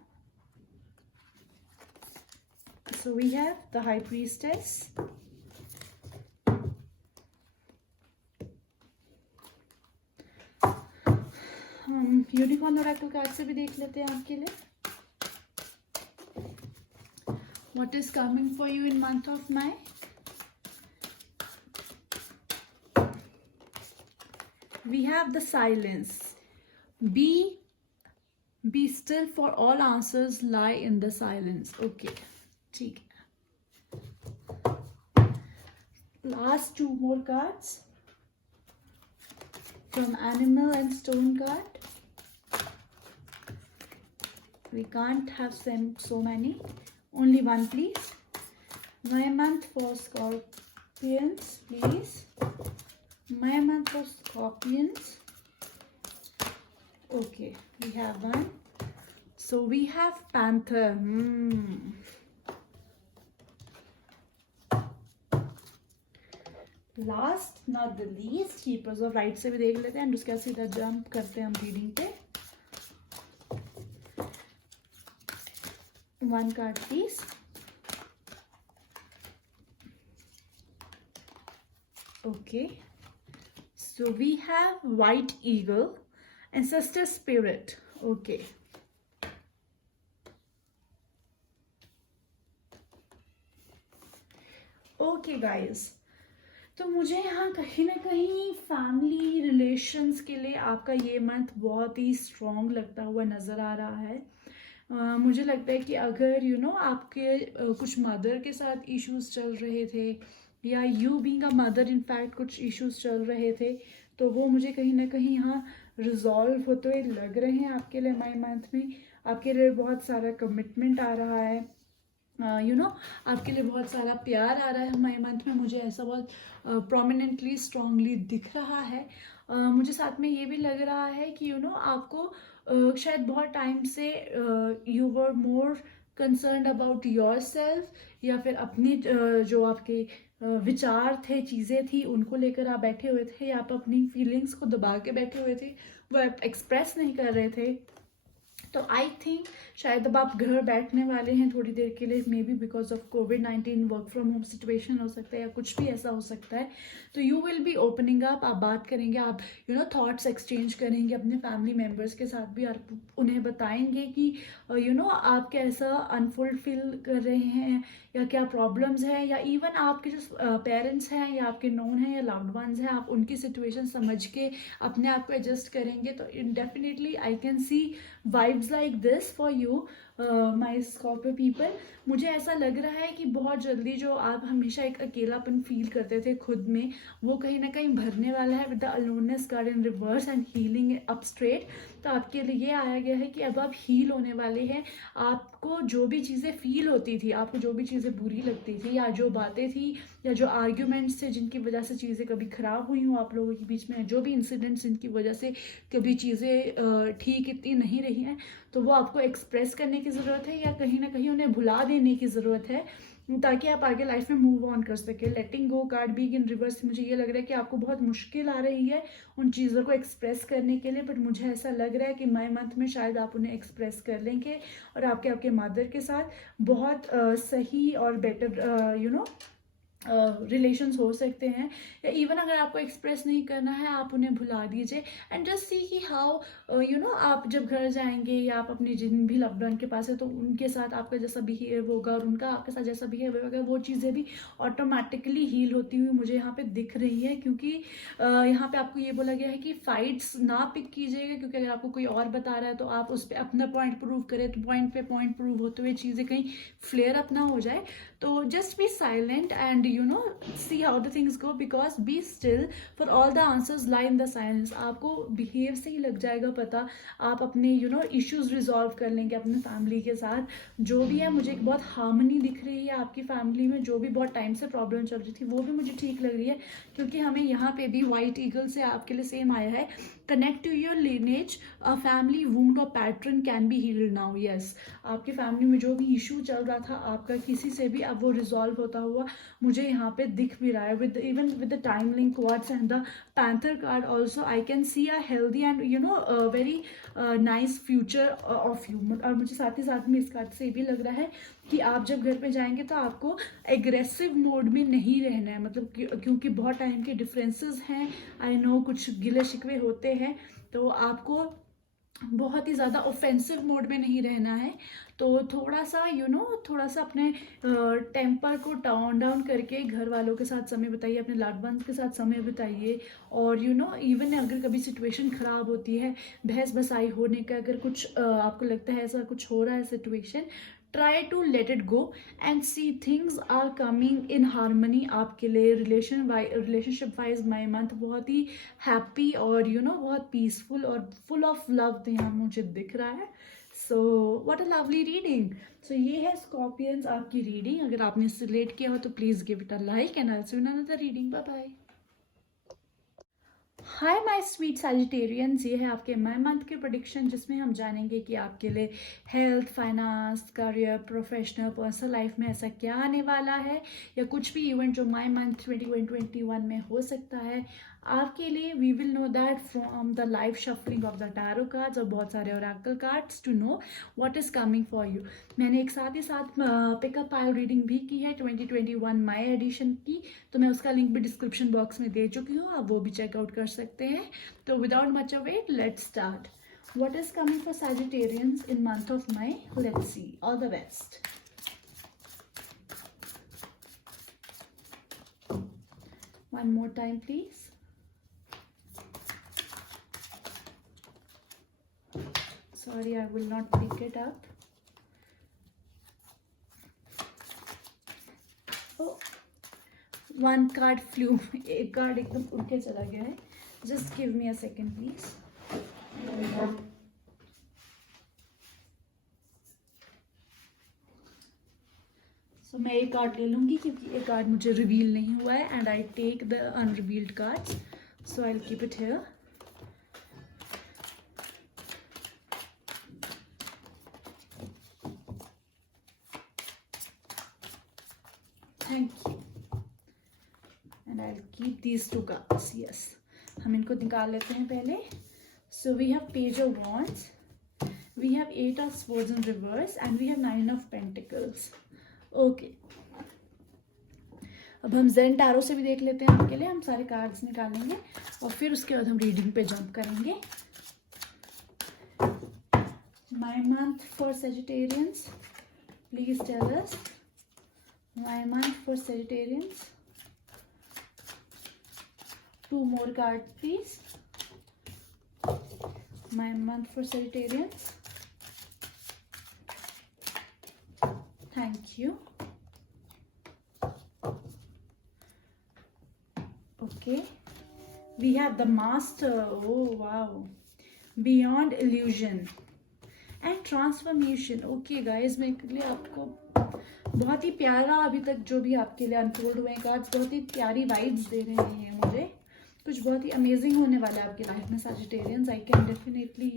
So we have the High Priestess, हम यूनिकॉर्न ओरेकल कार्ड से भी देख लेते हैं आपके लिए. What is coming for you in month of May? We have the silence. Be still, for all answers lie in the silence. Okay, ठीक है. Last 2 more cards from Animal and Stone card. We can't have so many. Only one, please. My month for Scorpions, please. My month for Scorpions. Okay, we have one. So we have Panther. Last not the least, Keepers of Light से भी देख लेते हैं and उसके बाद सीधा jump करते हैं हम रीडिंग पे. one card please. Okay, so we have white eagle, ancestor spirit. Okay, okay guys, तो मुझे यहाँ कहीं ना कहीं फैमिली रिलेशंस के लिए आपका ये मंथ बहुत ही स्ट्रॉन्ग लगता हुआ नज़र आ रहा है। मुझे लगता है कि अगर आपके कुछ मदर के साथ इश्यूज चल रहे थे, या you being a mother in fact कुछ इश्यूज चल रहे थे, तो वो मुझे कहीं ना कहीं यहाँ रिजॉल्व होते हुए लग रहे हैं आपके लिए। मई मंथ में आपके लिए बहुत सारा कमिटमेंट आ रहा है, आपके लिए बहुत सारा प्यार आ रहा है मई मंथ में। मुझे ऐसा बहुत प्रोमिनेंटली स्ट्रांगली दिख रहा है। मुझे साथ में ये भी लग रहा है कि आपको शायद बहुत टाइम से you were more concerned about your self, या फिर अपनी जो आपके विचार थे, चीज़ें थी, उनको लेकर आप बैठे हुए थे, या आप अपनी फीलिंग्स को दबा के बैठे हुए थे, वो आप एक्सप्रेस नहीं कर रहे थे। तो आई थिंक शायद अब आप घर बैठने वाले हैं थोड़ी देर के लिए, may be because of covid work from home situation हो सकता है, या कुछ भी ऐसा हो सकता है। तो you will B opening up, आप बात करेंगे, आप थॉट्स एक्सचेंज करेंगे अपने फैमिली मेम्बर्स के साथ भी। आप उन्हें बताएंगे कि आप कैसा अनफुलफिल कर रहे हैं, या क्या प्रॉब्लम्स हैं, या इवन आपके जो पेरेंट्स हैं, या आपके नोन हैं, या लव्ड वंस हैं, आप उनकी सिचुएशन समझ के अपने आप को एडजस्ट करेंगे। तो definitely I can C vibes like this for you my Scorpio people. मुझे ऐसा लग रहा है कि बहुत जल्दी जो आप हमेशा एक अकेलापन फील करते थे खुद में, वो कहीं ना कहीं भरने वाला है with the aloneness card in reverse and healing up straight. तो आपके लिए ये आया गया है कि अब आप हील होने वाले हैं। आपको जो भी चीज़ें फील होती थी, आपको जो भी चीज़ें बुरी लगती थी, या जो बातें थी, या जो आर्ग्यूमेंट्स थे जिनकी वजह से चीज़ें कभी ख़राब हुई हों आप लोगों के बीच में, जो भी इंसिडेंट्स जिनकी वजह से कभी चीज़ें ठीक इतनी नहीं रही हैं, तो वो आपको एक्सप्रेस करने की ज़रूरत है, या कहीं ना कहीं उन्हें भुला देने की ज़रूरत है, ताकि आप आगे लाइफ में मूव ऑन कर सके। Letting go card being in reverse, मुझे ये लग रहा है कि आपको बहुत मुश्किल आ रही है उन चीज़ों को एक्सप्रेस करने के लिए, बट मुझे ऐसा लग रहा है कि मई मंथ में शायद आप उन्हें एक्सप्रेस कर लेंगे, और आपके मदर के साथ बहुत सही और बेटर रिलेशंस हो सकते हैं। या इवन अगर आपको एक्सप्रेस नहीं करना है, आप उन्हें भुला दीजिए एंड जस्ट सी कि हाउ आप जब घर जाएंगे, या आप अपने जिन भी लव्ड वन के पास है, तो उनके साथ आपका जैसा बिहेव होगा और उनका आपके साथ जैसा बिहेव होगा, वो चीज़ें भी ऑटोमेटिकली हील होती हुई मुझे यहाँ पे दिख रही है। क्योंकि यहाँ पे आपको ये बोला गया है कि फाइट्स ना पिक कीजिएगा, क्योंकि अगर आपको कोई और बता रहा है तो आप उस पर अपना पॉइंट प्रूव करें, तो पॉइंट पे पॉइंट प्रूव होते हुए चीज़ें कहीं फ्लेयर अप ना हो जाए। तो just be silent and see how the things go, because be still, for all the answers lie in the silence। आपको बिहेव से ही लग जाएगा पता, आप अपने इश्यूज रिजॉल्व कर लेंगे अपने फैमिली के साथ। जो भी है, मुझे एक बहुत हार्मनी दिख रही है आपकी फैमिली में। जो भी बहुत टाइम से प्रॉब्लम चल रही थी, वो भी मुझे ठीक लग रही है, क्योंकि हमें यहाँ पे भी व्हाइट ईगल से आपके लिए सेम आया है, connect to your lineage, a family wound or pattern can be healed now. Yes, आपकी फैमिली में जो भी इशू चल रहा था आपका किसी से भी, अब वो रिजॉल्व होता हुआ मुझे यहाँ पे दिख भी रहा है। With even with the time link cards and the panther card also I can C a healthy and very nice future of you. और मुझे साथ ही साथ में इस कार्ड से ये भी लग रहा है कि आप जब घर पे जाएंगे तो आपको एग्रेसिव मोड में नहीं रहना है, मतलब क्योंकि बहुत टाइम के डिफरेंसेस हैं, आई नो कुछ गिले शिकवे होते हैं, तो आपको बहुत ही ज़्यादा ऑफेंसिव मोड में नहीं रहना है। तो थोड़ा सा थोड़ा सा अपने टेम्पर को टर्न डाउन करके घर वालों के साथ समय बिताइए, अपने लव्ड वंस के साथ समय बिताइए। और इवन अगर कभी सिचुएशन ख़राब होती है, बहस बसाई होने का अगर कुछ आपको लगता है ऐसा कुछ हो रहा है situation, try to let it go and see things are coming in harmony. आपके लिए रिलेशनशिप वाइज माई मंथ बहुत ही हैप्पी और बहुत पीसफुल और फुल ऑफ लव यहाँ मुझे दिख रहा है। So what a lovely reading. So ये है स्कॉर्पियंस आपकी रीडिंग। अगर आपने इससे रिलेट किया हो तो please give it a like and I will see you in another reading. Bye bye. Hi my sweet Sagittarians, ये है आपके मई मंथ के प्रेडिक्शन जिसमें हम जानेंगे कि आपके लिए health, finance, career, professional, personal life में ऐसा क्या आने वाला है या कुछ भी इवेंट जो मई मंथ 2021 में हो सकता है आपके लिए। We will know that from the live shuffling of the tarot cards और बहुत सारे oracle cards to know what is coming for you. मैंने एक साथ ही साथ पिकअप पाइल रीडिंग भी की है 2021 मई एडिशन की, तो मैं उसका लिंक भी डिस्क्रिप्शन बॉक्स में दे चुकी हूँ, आप वो भी चेकआउट कर सकते हैं। तो without much a wait let's start. What is coming for Sagittarians in month of May, let's see. All the best. One more time please. Sorry, I will not pick it up. Oh, one card flew. एक card एकदम उड़ के चला गया है. Just give me a second, please. So मैं एक card ले लूँगी क्योंकि एक कार्ड मुझे रिवील नहीं हुआ है and I take the unrevealed cards. So I'll keep it here. Thank you. And I'll keep these two cards. Yes. हम इनको निकाल लेते हैं पहले. So we have Page of Wands. We have 8 of Swords in reverse and we have 9 of Pentacles. Okay. अब हम Zen tarot से भी देख लेते हैं आपके लिए. हम सारे कार्ड्स निकालेंगे और फिर उसके बाद हम रीडिंग पे जंप करेंगे. My month for Sagittarians. Please tell us. My month for Sagittarians. 2 more cards, please. My month for Sagittarians. Thank you. Okay. We have the Master. Oh, wow. Beyond Illusion. And Transformation. Okay, guys, मैं के लिए आपको बहुत ही प्यारा अभी तक जो भी आपके लिए अनफोल्ड हुए कार्ड्स बहुत ही प्यारी वाइब्स दे रहे हैं मुझे. कुछ बहुत ही अमेजिंग होने वाला है आपकी लाइफ में Sagittarians. I can definitely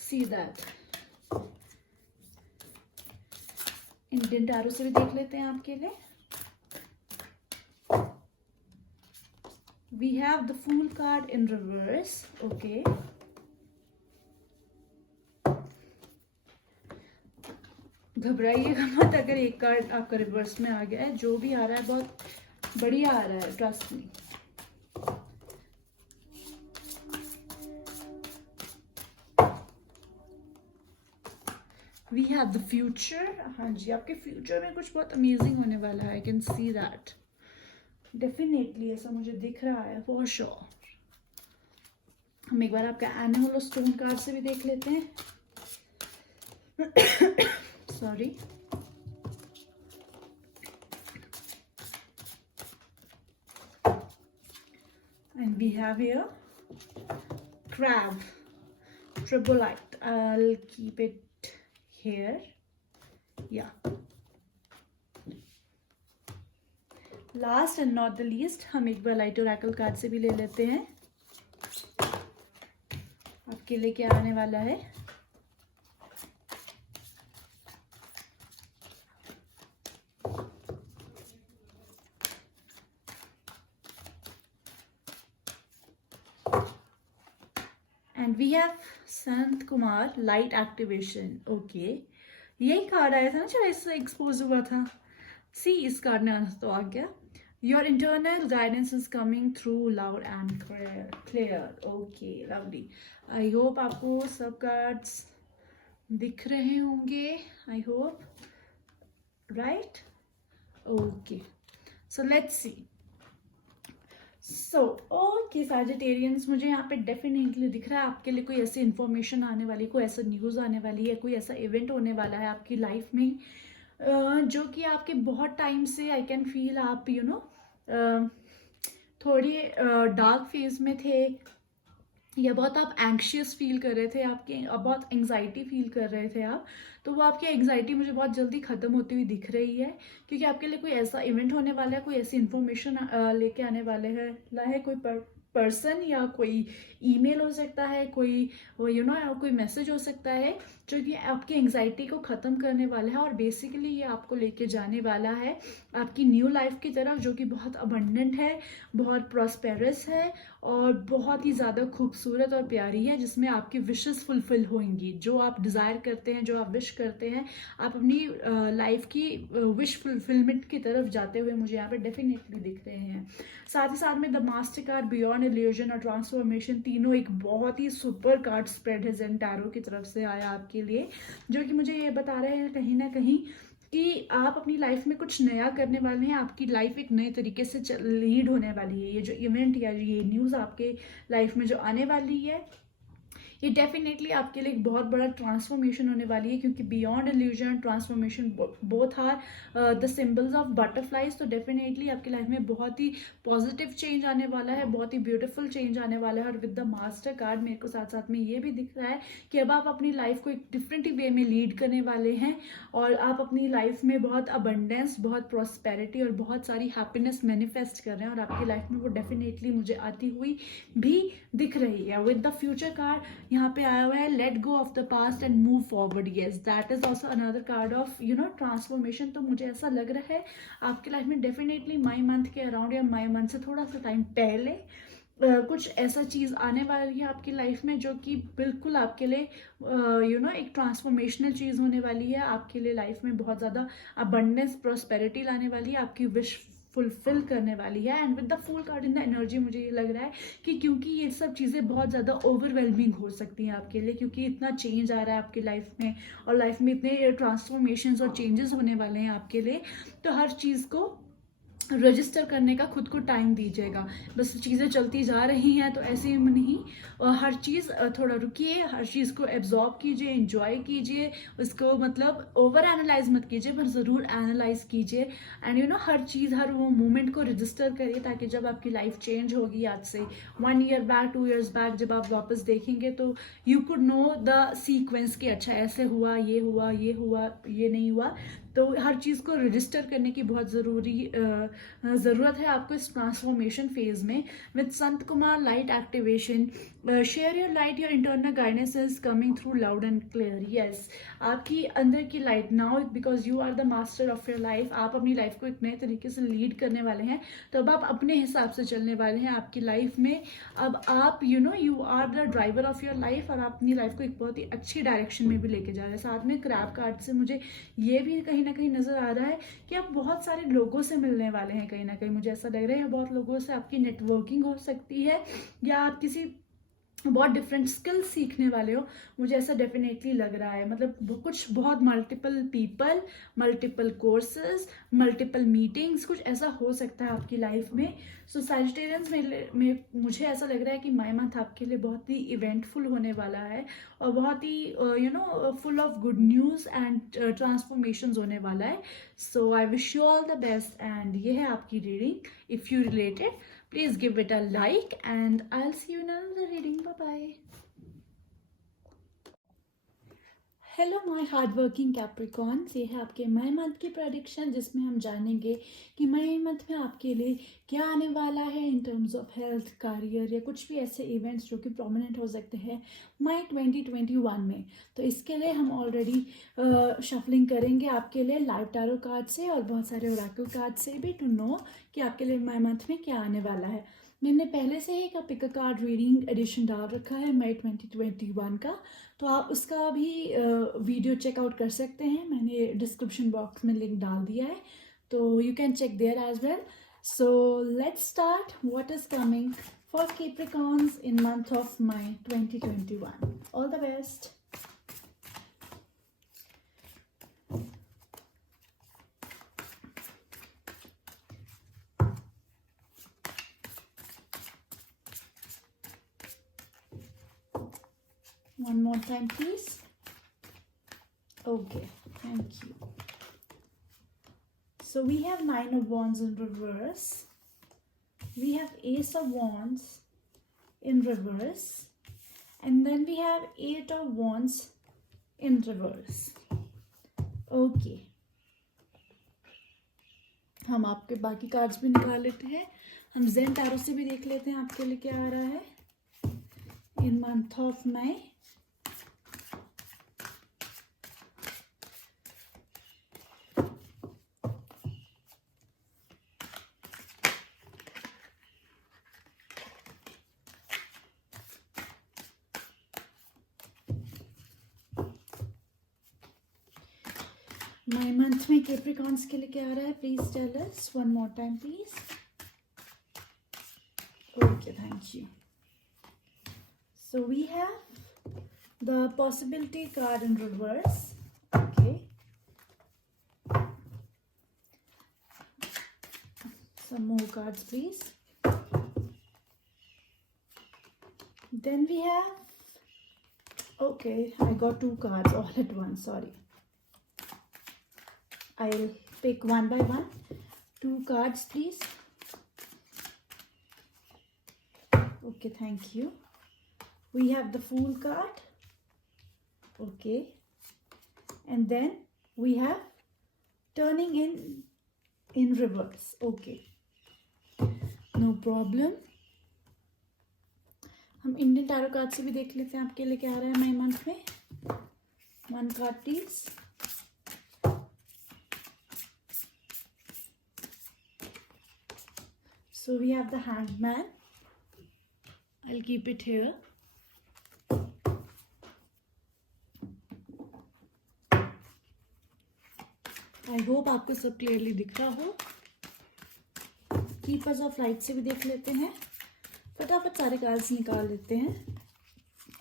see that. Indian tarot से भी देख लेते हैं आपके लिए. We have the fool card in reverse. Okay. घबराइएगा मत अगर एक कार्ड आपका रिवर्स में आ गया है. जो भी आ रहा है बहुत बढ़िया आ रहा है, trust me. We have the future. हाँ जी, आपके फ्यूचर में कुछ बहुत अमेजिंग होने वाला है. I can see that. Definitely ऐसा मुझे दिख रहा है फॉर श्योर. हम एक बार आपका एनिमल स्टोन कार्ड से भी देख लेते हैं. Sorry. And we have here crab, tribulite. I'll keep it here. Yeah. Last and not the least, हम एक बार लाइट ओरेकल कार्ड से भी ले लेते हैं. आपके लिए क्या आने वाला है. And we have Sant Kumar, light activation. Okay, यही कार्ड आया था ना जो इससे एक्सपोज हुआ था. सी, इस कार्ड ने तो आ गया. Your internal guidance is coming through loud and clear. Okay, lovely. I hope आपको सब कार्ड्स दिख रहे होंगे. I hope, right. Okay, so let's see. Okay Sagittarians, मुझे यहाँ पे डेफिनेटली दिख रहा है आपके लिए कोई ऐसी इन्फॉर्मेशन आने वाली, कोई ऐसा न्यूज़ आने वाली है, कोई ऐसा इवेंट होने वाला है आपकी लाइफ में जो कि आपके बहुत टाइम से आई कैन फील आप थोड़ी डार्क फेज में थे या बहुत आप एंग्शियस फील कर रहे थे, आपके बहुत एंग्जाइटी फील कर रहे थे आप. तो वो आपकी एंग्जाइटी मुझे बहुत जल्दी ख़त्म होती हुई दिख रही है, क्योंकि आपके लिए कोई ऐसा इवेंट होने वाला है, कोई ऐसी इन्फॉर्मेशन लेके आने वाले है कोई पर्सन या कोई ईमेल हो सकता है, कोई कोई मैसेज हो सकता है जो कि आपकी एंग्जाइटी को ख़त्म करने वाला है, और बेसिकली ये आपको लेके जाने वाला है आपकी न्यू लाइफ की तरफ, जो कि बहुत अबंडेंट है, बहुत प्रॉस्पेरस है और बहुत ही ज़्यादा खूबसूरत और प्यारी है, जिसमें आपकी विशेस फुलफिल होंगी। जो आप डिज़ायर करते हैं, जो आप विश करते हैं, आप अपनी लाइफ की विश फुलफिलमेंट की तरफ जाते हुए मुझे यहाँ पे डेफिनेटली दिख रहे हैं। साथ ही साथ में the master card, beyond illusion और ट्रांसफॉर्मेशन, तीनों एक बहुत ही सुपर कार्ड स्प्रेड है जेन टैरो की तरफ से आया आपके लिए, जो कि मुझे ये बता रहे हैं कहीं ना कहीं कि आप अपनी लाइफ में कुछ नया करने वाले हैं। आपकी लाइफ एक नए तरीके से लीड होने वाली है। ये जो इवेंट या ये न्यूज़ आपके लाइफ में जो आने वाली है, ये डेफिनेटली आपके लिए एक बहुत बड़ा ट्रांसफॉर्मेशन होने वाली है, क्योंकि beyond illusion transformation both are the symbols of butterflies. तो डेफिनेटली आपकी लाइफ में बहुत ही पॉजिटिव चेंज आने वाला है, बहुत ही ब्यूटीफुल चेंज आने वाला है। और विद द मास्टर कार्ड मेरे को साथ साथ में ये भी दिख रहा है कि अब आप अपनी लाइफ को एक डिफरेंट वे में लीड करने वाले हैं, और आप अपनी लाइफ में बहुत अबंडेंस, बहुत प्रॉस्पेरिटी और बहुत सारी हैप्पीनेस मैनिफेस्ट कर रहे हैं, और आपकी लाइफ में वो डेफिनेटली मुझे आती हुई भी दिख रही है। विद द फ्यूचर कार्ड यहाँ पे आया हुआ है, let go of the past and move forward. Yes, that is also another card of transformation. तो मुझे ऐसा लग रहा है आपकी लाइफ में डेफिनेटली मई मंथ के अराउंड या मई मंथ से थोड़ा सा टाइम पहले कुछ ऐसा चीज़ आने वाली है आपकी लाइफ में, जो कि बिल्कुल आपके लिए एक ट्रांसफॉर्मेशनल चीज़ होने वाली है। आपके लिए लाइफ में बहुत ज़्यादा अबंडेंस, प्रॉस्पेरिटी लाने वाली है, आपकी विश फुलफिल करने वाली है। And with the full card in the energy मुझे ये लग रहा है कि क्योंकि ये सब चीज़ें बहुत ज़्यादा ओवरवेलमिंग हो सकती हैं आपके लिए, क्योंकि इतना चेंज आ रहा है आपकी लाइफ में, और लाइफ में इतने ट्रांसफॉर्मेशंस और चेंजेस होने वाले हैं आपके लिए, तो हर चीज़ को रजिस्टर करने का खुद को टाइम दीजिएगा। बस चीज़ें चलती जा रही हैं तो ऐसे ही नहीं, हर चीज़ थोड़ा रुकिए, हर चीज़ को एब्जॉर्ब कीजिए, इंजॉय कीजिए, उसको मतलब ओवर एनालाइज मत कीजिए, पर ज़रूर एनालाइज कीजिए। एंड हर चीज़, हर वो मोमेंट को रजिस्टर करिए, ताकि जब आपकी लाइफ चेंज होगी आज से 1 ईयर बैक, 2 ईयर्स बैक, जब आप वापस देखेंगे तो you could know the sequence कि अच्छा ऐसे हुआ, ये हुआ, ये हुआ, ये नहीं हुआ। तो हर चीज़ को रजिस्टर करने की बहुत ज़रूरत है आपको इस ट्रांसफॉर्मेशन फेज में। With Sant Kumar, light activation, share your light, your internal guidance is coming through loud and clear. Yes, आपकी अंदर की light now, because you are the master of your life, आप अपनी लाइफ को एक नए तरीके से लीड करने वाले हैं, तो अब आप अपने हिसाब से चलने वाले हैं आपकी लाइफ में। अब आप you are the driver of your life, और आप अपनी लाइफ को एक बहुत ही अच्छी डायरेक्शन में भी लेके जा रहे हैं। साथ में क्रैब कार्ड से मुझे ये भी कहीं ना कहीं नजर आ रहा है कि आप बहुत सारे लोगों से मिलने वाले हैं। कहीं ना कहीं मुझे ऐसा लग रहा है बहुत लोगों से आपकी नेटवर्किंग हो सकती है, या आप किसी बहुत डिफरेंट स्किल्स सीखने वाले हो, मुझे ऐसा डेफिनेटली लग रहा है। मतलब कुछ बहुत multiple people, multiple courses, multiple meetings, कुछ ऐसा हो सकता है आपकी लाइफ में। सो सैजिटेरियंस में मुझे ऐसा लग रहा है कि मई मंथ आपके लिए बहुत ही इवेंटफुल होने वाला है, और बहुत ही full of good news and transformations होने वाला है। So I wish you all the best. And ये है आपकी reading. If you related, please give it a like, and I'll see you in another reading. Bye bye. Hello my hardworking Capricorns, ये है आपके मई month की prediction, जिसमें हम जानेंगे कि मई मंथ में आपके लिए क्या आने वाला है in terms of health, career, या कुछ भी ऐसे इवेंट्स जो कि प्रोमिनेंट हो सकते हैं मई 2021 में। तो इसके लिए हम ऑलरेडी शफलिंग करेंगे आपके लिए लाइव टैरो कार्ड से और बहुत सारे ओरेकल कार्ड से भी, टू नो कि आपके लिए मई मंथ में क्या आने वाला है। मैंने पहले से ही एक pick a card reading edition डाल रखा है मई 2021 का, तो आप उसका भी वीडियो चेकआउट कर सकते हैं। मैंने डिस्क्रिप्शन बॉक्स में लिंक डाल दिया है, तो you can check there as well. So let's start what is coming for Capricorns in month of May 2021. All the best. One more time, please. Okay, thank you. So we have 9 of Wands in reverse. We have Ace of Wands in reverse. And then we have 8 of Wands in reverse. Okay, हम आपके बाकी cards भी निकाल लेते हैं। हम जेन tarot से भी देख लेते हैं आपके लिए क्या आ रहा है in month of May. May month में कैप्रिकॉर्न्स के लिए क्या आ रहा है, please tell us one more time please. Okay, thank you. So we have the possibility card in reverse. Okay. Some more cards, please. Then we have. Okay, I got two cards all at once. Sorry. I'll pick one by one. Two cards, please. Okay, thank you. We have the Fool card. Okay. And then we have turning in reverse. Okay. No problem. हम Indian tarot card से भी देख लेते हैं आपके लिए क्या आ रहा है मई मंथ में। One card please. So we have the Hanged Man. I'll keep it here. I hope आपको सब क्लियरली दिख रहा हो। कीपर्स ऑफ लाइट से भी देख लेते हैं। फटाफट सारे कार्ड्स निकाल लेते हैं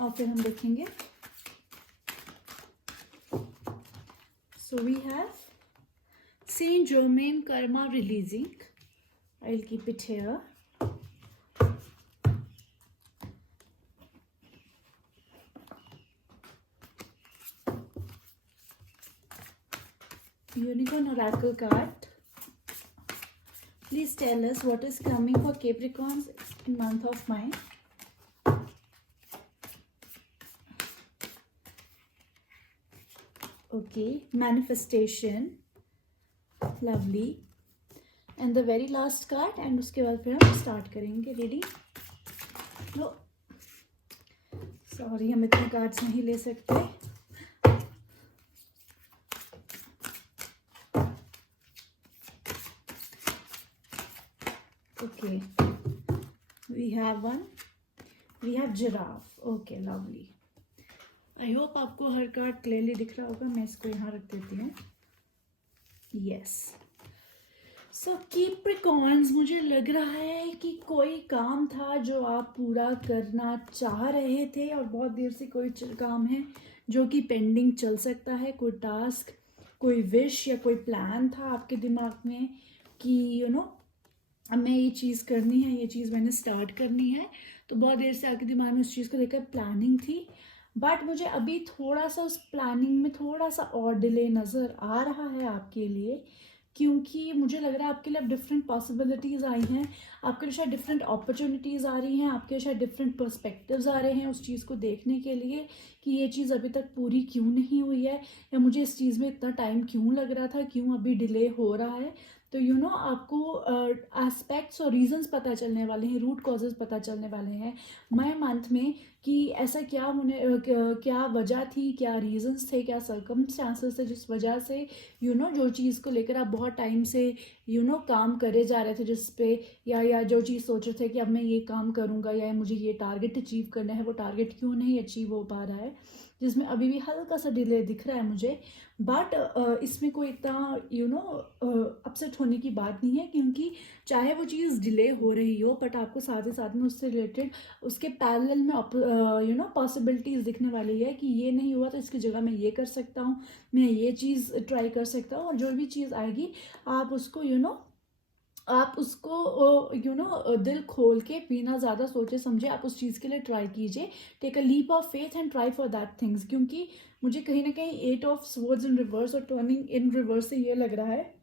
और फिर हम देखेंगे। So we have Saint Germain karma releasing. I will keep it here. Unicorn Oracle card. Please tell us what is coming for Capricorns in month of May. Okay, manifestation. Lovely. And the very last card, and उसके बाद फिर हम start करेंगे। Ready? No. Sorry, हम इतने cards नहीं ले सकते। Okay, we have one. We have giraffe. Okay, lovely. I hope आपको हर कार्ड क्लियरली दिख रहा होगा। मैं इसको यहाँ रख देती हूँ। Yes. So Capricorns, मुझे लग रहा है कि कोई काम था जो आप पूरा करना चाह रहे थे और बहुत देर से कोई काम है जो कि पेंडिंग चल सकता है। कोई टास्क, कोई विश या कोई प्लान था आपके दिमाग में कि हमें ये चीज़ करनी है, ये चीज़ मैंने स्टार्ट करनी है। तो बहुत देर से आपके दिमाग में उस चीज़ को लेकर प्लानिंग थी, बट मुझे अभी थोड़ा सा उस प्लानिंग में थोड़ा सा और डिले नज़र आ रहा है आपके लिए, क्योंकि मुझे लग रहा है आपके लिए अब डिफरेंट पॉसिबिलिटीज़ आई हैं, आपके लिए शायद डिफरेंट अपॉर्चुनिटीज़ आ रही हैं, आपके शायद डिफरेंट पर्सपेक्टिव्स आ रहे हैं उस चीज़ को देखने के लिए कि ये चीज़ अभी तक पूरी क्यों नहीं हुई है, या मुझे इस चीज़ में इतना टाइम क्यों लग रहा था, क्यों अभी डिले हो रहा है। तो आपको एस्पेक्ट्स और रीजंस पता चलने वाले हैं, रूट कॉजेज पता चलने वाले हैं मई मंथ में कि ऐसा क्या वजह थी, क्या रीजंस थे, क्या सर्कमस्टांसेस थे जिस वजह से जो चीज़ को लेकर आप बहुत टाइम से काम करे जा रहे थे जिस पे, या जो चीज़ सोच रहे थे कि अब मैं ये काम करूँगा या मुझे ये टारगेट अचीव करना है, वो टारगेट क्यों नहीं अचीव हो पा रहा है, जिसमें अभी भी हल्का सा डिले दिख रहा है मुझे। बट इसमें कोई इतना अपसेट होने की बात नहीं है, क्योंकि चाहे वो चीज़ डिले हो रही हो बट आपको साथ ही साथ में उससे रिलेटेड उसके पैरेलल में पॉसिबिलिटीज़ दिखने वाली है कि ये नहीं हुआ तो इसकी जगह मैं ये कर सकता हूँ, मैं ये चीज़ ट्राई कर सकता हूँ। और जो भी चीज़ आएगी आप उसको दिल खोल के बिना ज़्यादा सोचे समझे आप उस चीज़ के लिए ट्राई कीजिए। Take a leap of faith and try for that things, क्योंकि मुझे कहीं ना कहीं 8 ऑफ स्वॉर्ड्स इन रिवर्स और टर्निंग इन रिवर्स से ये लग रहा है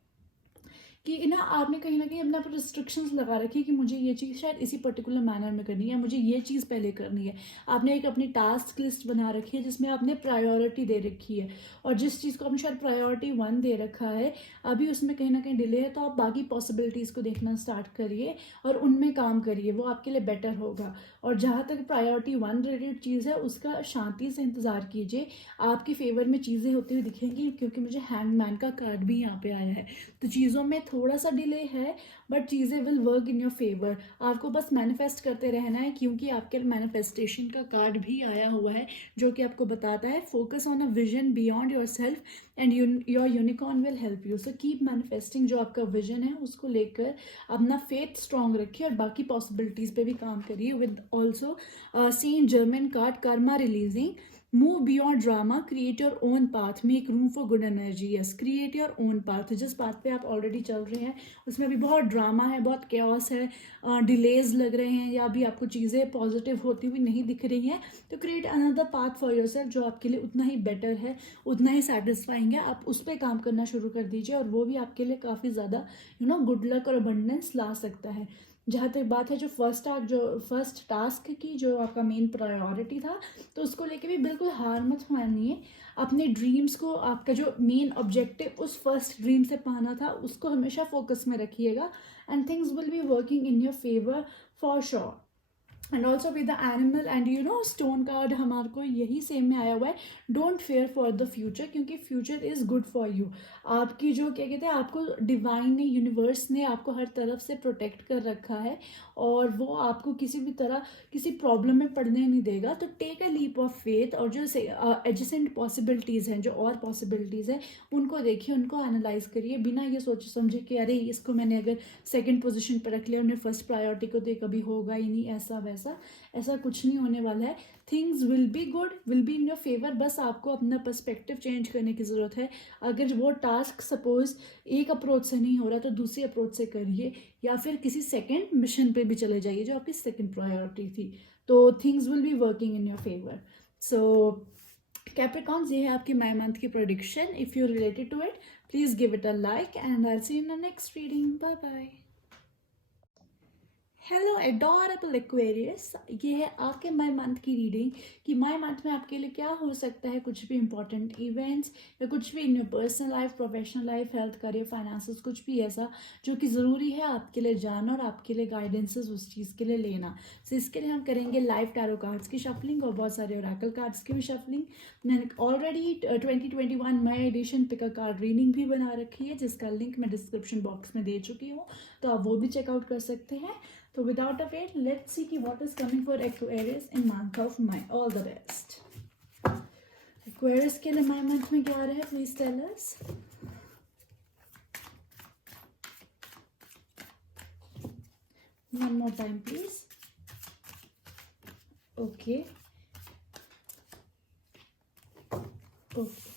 कि ना आपने कहीं ना कहीं अपने आप रिस्ट्रिक्शंस लगा रखी है कि मुझे ये चीज़ शायद इसी पर्टिकुलर मैनर में करनी है, मुझे ये चीज़ पहले करनी है। आपने एक अपनी टास्क लिस्ट बना रखी है जिसमें आपने प्रायोरिटी दे रखी है, और जिस चीज़ को आपने शायद प्रायोरिटी 1 दे रखा है अभी उसमें कहीं ना कहीं डिले है, तो आप बाकी पॉसिबिलिटीज़ को देखना स्टार्ट करिए और उनमें काम करिए, वो आपके लिए बेटर होगा। और जहाँ तक प्रायोरिटी 1 रिलेटेड चीज़ है उसका शांति से इंतज़ार कीजिए, आपके फेवर में चीज़ें होती हुई दिखेंगी, क्योंकि मुझे हैंगमैन का कार्ड भी यहाँ पे आया है। तो चीज़ों में थोड़ा सा डिले है बट चीज़ें will work in your favour. आपको बस मैनिफेस्ट करते रहना है, क्योंकि आपके मैनिफेस्टेशन का कार्ड भी आया हुआ है जो कि आपको बताता है focus on a vision beyond your self and your unicorn will help you. So keep manifesting, जो आपका विजन है उसको लेकर अपना फेथ स्ट्रांग रखिए और बाकी पॉसिबिलिटीज़ पे भी काम करिए। With also same German card Karma releasing, move beyond drama, create your own path, make room for good energy. Yes, create your own path. जिस पाथ पे आप ऑलरेडी चल रहे हैं उसमें अभी बहुत ड्रामा है, बहुत केओस है, डिलेज लग रहे हैं, या अभी आपको चीज़ें पॉजिटिव होती हुई नहीं दिख रही हैं, तो create another path for your self जो आपके लिए उतना ही बेटर है, उतना ही सेटिस्फाइंग है। आप उस पर काम करना शुरू कर दीजिए और वो भी आपके लिए काफ़ी ज़्यादा गुड लक और अबंडेंस ला सकता है। जहाँ तक बात है जो फर्स्ट टास्क की, जो आपका मेन प्रायोरिटी था, तो उसको लेके भी बिल्कुल हार मत मानिए। अपने ड्रीम्स को, आपका जो मेन ऑब्जेक्टिव उस फर्स्ट ड्रीम से पाना था, उसको हमेशा फोकस में रखिएगा and things will be working in your favour for sure. And also with the animal and stone card हमारे को यही सेम में आया हुआ है, don't fear for the future, क्योंकि future is good for you. आपकी जो क्या कहते हैं, आपको डिवाइन ने, यूनिवर्स ने आपको हर तरफ से प्रोटेक्ट कर रखा है और वो आपको किसी भी तरह किसी प्रॉब्लम में पड़ने नहीं देगा। तो take a leap of faith, और जो एडजेसेंट पॉसिबिलिटीज़ हैं, जो और पॉसिबिलिटीज़ हैं, उनको देखिए, उनको एनालाइज करिए, बिना ये सोचे समझे कि अरे इसको मैंने अगर सेकंड पोजीशन पर रख लिया, उन्हें फर्स्ट प्रायोरिटी को दे, कभी होगा ही नहीं, ऐसा वैसा। ऐसा कुछ नहीं होने वाला है। Things will be good, will be in your favour. बस आपको अपना पर्सपेक्टिव चेंज करने की ज़रूरत है। अगर वो टास्क सपोज एक अप्रोच से नहीं हो रहा तो दूसरी अप्रोच से करिए, या फिर किसी सेकंड मिशन पे भी चले जाइए जो आपकी सेकंड प्रायोरिटी थी, तो things will be working in your favour. So Capricorns, ये है आपकी माई मंथ की prediction. If you related to it, please give it a like and I see in the next reading. Bye bye. Hello adorable Aquarius, ये है आपके माई month की reading कि माई month में आपके लिए क्या हो सकता है। कुछ भी इंपॉर्टेंट इवेंट्स या कुछ भी in your personal life, professional life, health, career, finances, कुछ भी ऐसा जो कि ज़रूरी है आपके लिए जानना और आपके लिए गाइडेंसेस उस चीज़ के लिए लेना। सो इसके लिए हम करेंगे लाइव टैरो कार्ड्स की शफलिंग और बहुत सारे ओरेकल कार्ड्स की भी शफलिंग। मैंने already 2021 May edition pick a card reading भी बना रखी है, जिसका लिंक मैं डिस्क्रिप्शन बॉक्स में दे चुकी हूँ, तो आप वो भी चेकआउट कर सकते हैं। So without a wait, let's see what is coming for Aquarius in month of May. All the best. Aquarius के लिए May month में क्या आ रहा है? Please tell us. One more time, please. Okay. Okay.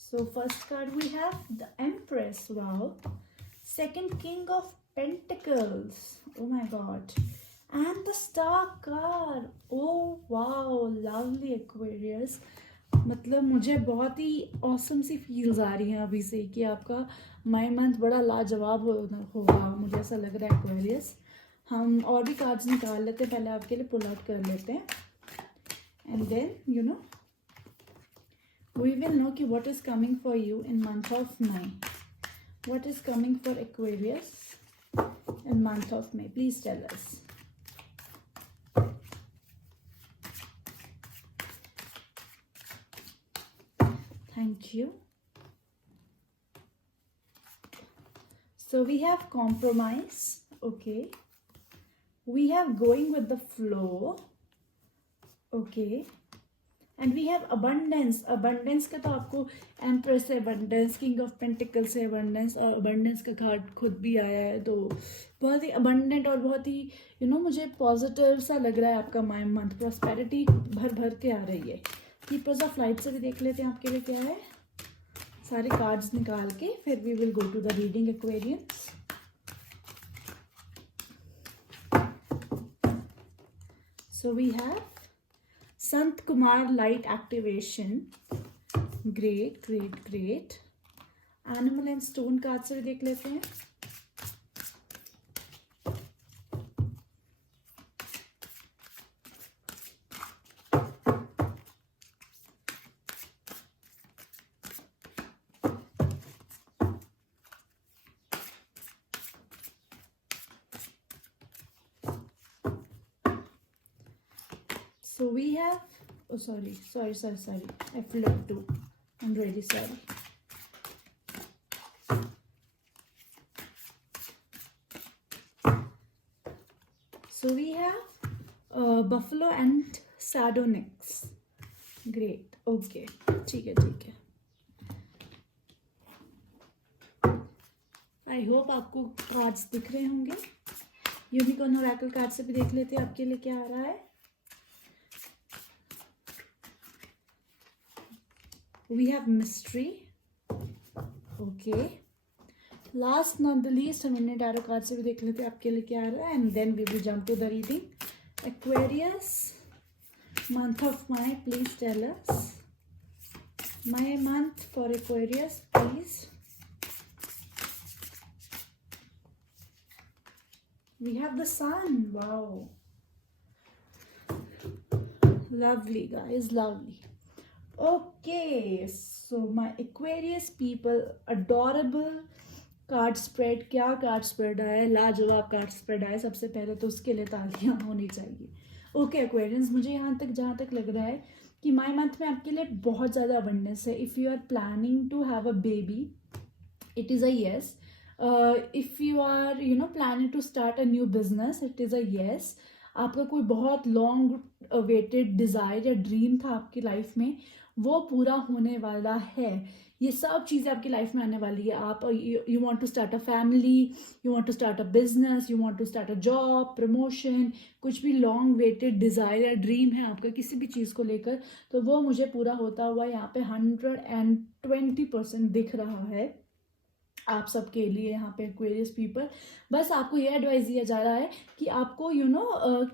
So first card we have the Empress. Wow. Second, King of Pentacles. Oh my god. And the Star card. Oh wow, lovely Aquarius. मतलब मुझे बहुत ही awesome सी feels आ रही हैं अभी से कि आपका माई month बड़ा लाजवाब होगा, मुझे ऐसा लग रहा है Aquarius। हम और भी कार्ड्स निकाल लेते हैं, पहले आपके लिए पुल आउट कर लेते हैं and then we will know कि what is coming for you in month of May. What is coming for Aquarius in month of May? Please tell us. Thank you. So we have compromise. Okay. We have going with the flow. Okay. And we have abundance. Abundance का तो आपको empress से abundance, king of pentacle से abundance, और abundance का card खुद भी आया है, तो बहुत ही अबंडेंट और बहुत ही मुझे पॉजिटिव सा लग रहा है आपका माई मंथ। प्रॉस्पेरिटी भर भर के आ रही है। कीपर्स ऑफ लाइट से भी देख लेते हैं आपके लिए क्या है, सारे कार्ड्स निकाल के, फिर we will go to the reading Aquarians. So we have Sant Kumar light activation, great. Animal and stone card से भी देख लेते हैं. So we have, oh sorry, I flipped two. I'm really sorry. So we have buffalo and sardonyx. Great. Okay. ठीक है. I hope आपको cards दिख रहे होंगे. यूनिकॉर्न ओरेकल कार्ड से भी देख लेते हैं आपके लिए क्या आ रहा है. We have mystery. Okay. Last not the least, हम इन्हें टैरो कार्ड से भी देख लेते हैं आपके लिए क्या आ रहा है. And then we will jump to the reading. Aquarius, month of May, please tell us. May month for Aquarius, please. We have the sun. Wow. Lovely, guys. Lovely. Okay, so my Aquarius people, adorable card spread. क्या card spread आया है, लाजवाब card spread आया है. सबसे पहले तो उसके लिए तालियां होनी चाहिए. ओके एक्वेरियंस, मुझे जहाँ तक लग रहा है कि माई मंथ में आपके लिए बहुत ज़्यादा अबंडेंस है. If you are planning to have a baby, it is a yes. If you are planning to start a new business, it is a yes. आपका कोई बहुत लॉन्ग वेटेड डिज़ायर या ड्रीम था आपकी लाइफ में, वो पूरा होने वाला है. ये सब चीज़ें आपकी लाइफ में आने वाली है. आप you want to start a family, you want to start a business, you want to start a job, promotion, कुछ भी लॉन्ग वेटेड डिज़ायर या ड्रीम है आपका किसी भी चीज़ को लेकर, तो वो मुझे पूरा होता हुआ यहाँ पे 120% दिख रहा है आप सबके लिए यहाँ पे एक्वेरियस पीपल. बस आपको ये एडवाइस दिया जा रहा है कि आपको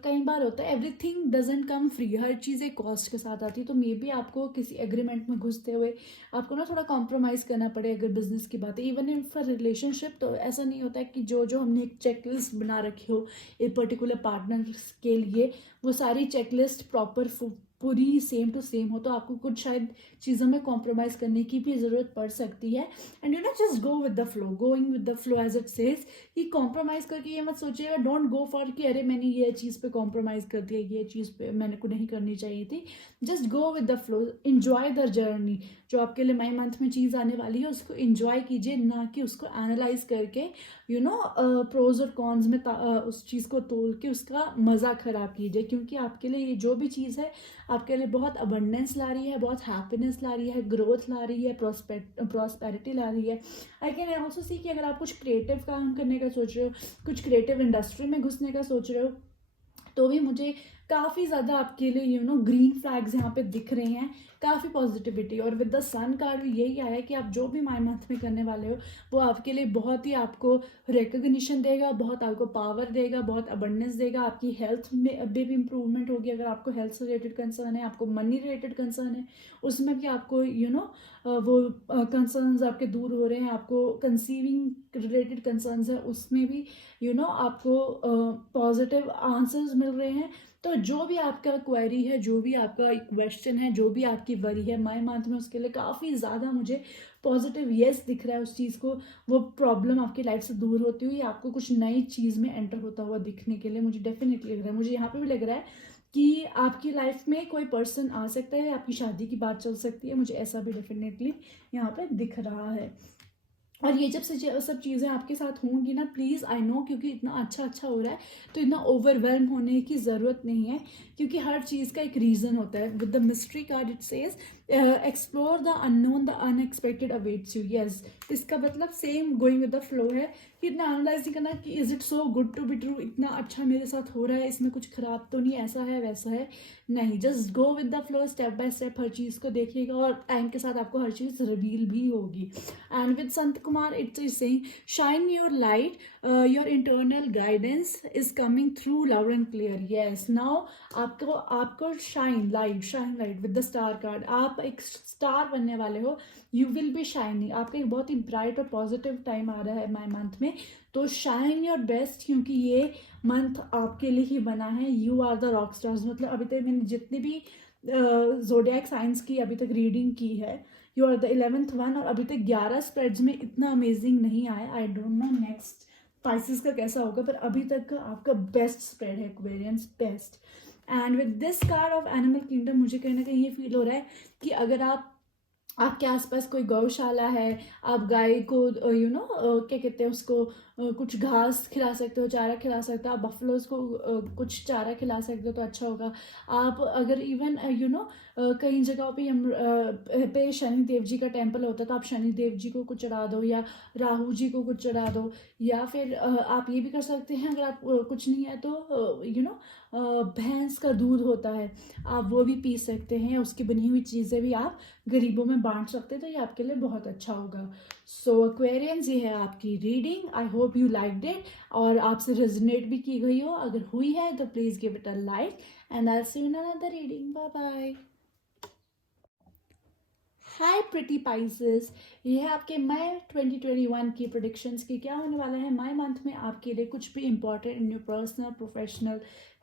कई बार होता है एवरीथिंग डजंट कम फ्री. हर चीज़ एक कॉस्ट के साथ आती है. तो मे बी आपको किसी एग्रीमेंट में घुसते हुए आपको थोड़ा कॉम्प्रोमाइज़ करना पड़े. अगर बिजनेस की बात है, इवन इन फॉर रिलेशनशिप, तो ऐसा नहीं होता है कि जो हमने एक चेकलिस्ट बना रखी हो एक पर्टिकुलर पार्टनर के लिए, वो सारी चेकलिस्ट प्रॉपर पूरी सेम टू सेम हो. तो आपको कुछ शायद चीज़ों में कॉम्प्रोमाइज़ करने की भी ज़रूरत पड़ सकती है. And just go with the flow, going with the flow as it says. कि कॉम्प्रोमाइज़ करके ये मत सोचिएगा, डोंट गो फॉर कि अरे मैंने ये चीज़ पे कॉम्प्रोमाइज़ कर दिया, ये चीज़ पे मैंने को नहीं करनी चाहिए थी. Just go with the flow, enjoy the journey. जो आपके लिए मई मंथ में चीज़ आने वाली है उसको इन्जॉय कीजिए, ना कि उसको एनालाइज करके प्रोज और कॉन्स में उस चीज़ को तोल के उसका मज़ा ख़राब कीजिए. क्योंकि आपके लिए ये जो भी चीज़ है आपके लिए बहुत अबंडेंस ला रही है, बहुत हैप्पीनेस ला रही है, ग्रोथ ला रही है, प्रॉस्पेरिटी ला रही है. आई कैन ऑल्सो सी कि अगर आप कुछ क्रिएटिव काम करने का सोच रहे हो, कुछ क्रिएटिव इंडस्ट्री में घुसने का सोच रहे हो, तो भी मुझे काफ़ी ज़्यादा आपके लिए ग्रीन फ्लैग्स यहाँ पे दिख रहे हैं. काफ़ी पॉजिटिविटी. और विद द सन कार्ड यही आया है कि आप जो भी माई मंथ में करने वाले हो वो आपके लिए बहुत ही आपको रिकग्निशन देगा, बहुत आपको पावर देगा, बहुत अबंडेंस देगा. आपकी हेल्थ में अभी भी इम्प्रूवमेंट होगी. अगर आपको हेल्थ से रिलेटेड कंसर्न है, आपको मनी रिलेटेड कंसर्न है, उसमें भी आपको वो कंसर्न्स आपके दूर हो रहे हैं. आपको कंसीविंग रिलेटेड कंसर्न्स है, उसमें भी आपको पॉजिटिव आंसर्स मिल रहे हैं. तो जो भी आपका क्वेरी है, जो भी आपका क्वेश्चन है, जो भी आपकी वरी है माई मंथ में, उसके लिए काफ़ी ज़्यादा मुझे पॉजिटिव येस दिख रहा है उस चीज़ को. वो प्रॉब्लम आपकी लाइफ से दूर होती हुई आपको कुछ नई चीज़ में एंटर होता हुआ दिखने के लिए मुझे डेफिनेटली लग रहा है. मुझे यहाँ पे भी लग रहा है कि आपकी लाइफ में कोई पर्सन आ सकता है, आपकी शादी की बात चल सकती है. मुझे ऐसा भी डेफिनेटली यहाँ पे दिख रहा है. और ये जब से सब चीज़ें आपके साथ होंगी ना, प्लीज़, आई नो, क्योंकि इतना अच्छा हो रहा है तो इतना ओवरवेल्म होने की ज़रूरत नहीं है, क्योंकि हर चीज़ का एक रीज़न होता है. With the mystery card it says explore the unknown, the unexpected awaits you. Yes, इसका मतलब same going with the flow है कि इतना एनालाइज नहीं करना कि is it so good to be true, इतना अच्छा मेरे साथ हो रहा है, इसमें कुछ ख़राब तो नहीं, ऐसा है वैसा है. नहीं, just go with the flow, step by step हर चीज़ को देखिएगा और टाइम के साथ आपको हर चीज़ रिवील भी होगी. And with Sant Kumar it is saying shine your light, your internal guidance is coming through loud and clear. Yes, now आपको shine light with the star card. आप आप एक स्टार बनने वाले हो, यू विल बी शाइनिंग। आपका एक बहुत ही ब्राइट और पॉजिटिव टाइम आ रहा है माई मंथ में, तो शाइन योर बेस्ट, क्योंकि ये मंथ आपके लिए ही बना है। You are the rock stars. मतलब अभी तक मैंने जितनी भी ज़ोडिएक साइंस की अभी तक रीडिंग की है, you are the 11th one, और अभी तक 11 स्प्रेड्स में इतना अमेजिंग नहीं आया। आई डोंट नो नेक्स्ट स्पाइसेस का कैसा होगा, पर अभी तक का आपका बेस्ट स्प्रेड है Aquarians, best. And with this card of animal kingdom मुझे कहीं ना कहीं ये फील हो रहा है कि अगर आपके आसपास कोई गौशाला है, आप गाय को क्या कहते हैं उसको, कुछ घास खिला सकते हो, चारा खिला सकते हो, आप बफलोज को कुछ चारा खिला सकते हो तो अच्छा होगा। आप अगर इवन कई जगहों पे हम पे शनि देव जी का टेम्पल होता है, तो आप शनि देव जी को कुछ चढ़ा दो, या राहु जी को कुछ चढ़ा दो, या फिर आप ये भी कर सकते हैं, अगर आप कुछ नहीं है तो भैंस का दूध होता है, आप वो भी पी सकते हैं, उसकी बनी हुई चीज़ें भी आप गरीबों में बांट सकते हैं, तो ये आपके लिए बहुत अच्छा होगा। सो एक्वेरियंस, ये है आपकी reading. I hope you liked it और आपसे रेजोनेट भी की गई हो। अगर हुई है तो please give it a like and I will see you in another reading. Bye bye. Hi pretty Pisces, ये है आपके मई 2021 की प्रोडिक्शंस की क्या होने वाला है मई मंथ में आपके लिए। कुछ भी important in your personal, professional,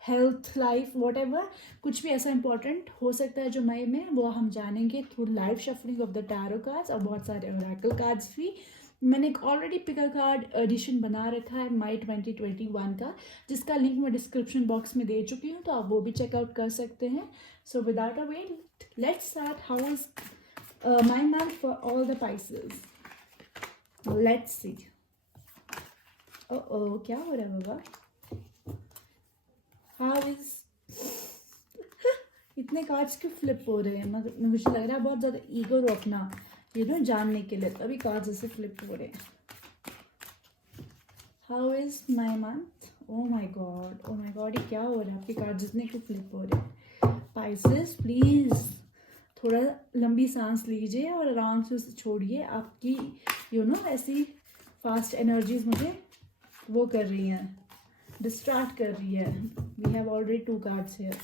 health, life, whatever, कुछ भी ऐसा इंपॉर्टेंट हो सकता है जो मई में, वो हम जानेंगे through live shuffling of the tarot cards और बहुत सारे ओरेकल कार्ड्स भी। मैंने एक ऑलरेडी पिकर कार्ड एडिशन बना रखा है मई 2021 का, जिसका लिंक मैं डिस्क्रिप्शन बॉक्स में दे चुकी हूँ, तो आप वो भी चेकआउट कर सकते हैं। So without a wait, let's start how is my month for all the Pisces. Let's see. क्या हो रहा है बाबा? How is इतने कार्ड्स क्यों फ्लिप हो रहे हैं? मतलब मुझे लग रहा है बहुत ज़्यादा ईगो रो अपना जानने के लिए, तभी कार्ड्स ऐसे फ्लिप हो रहे हैं। How is my month? Oh my God, ये क्या हो रहा है? आपके कार्ड्स इतने क्यों फ्लिप हो रहे हैं? Pisces, प्लीज़ थोड़ा लंबी सांस लीजिए और आराम से उसे छोड़िए। आपकी ऐसी फास्ट एनर्जीज मुझे वो कर रही हैं, डिस्ट्रैक्ट कर रही है। We have already 2 cards here.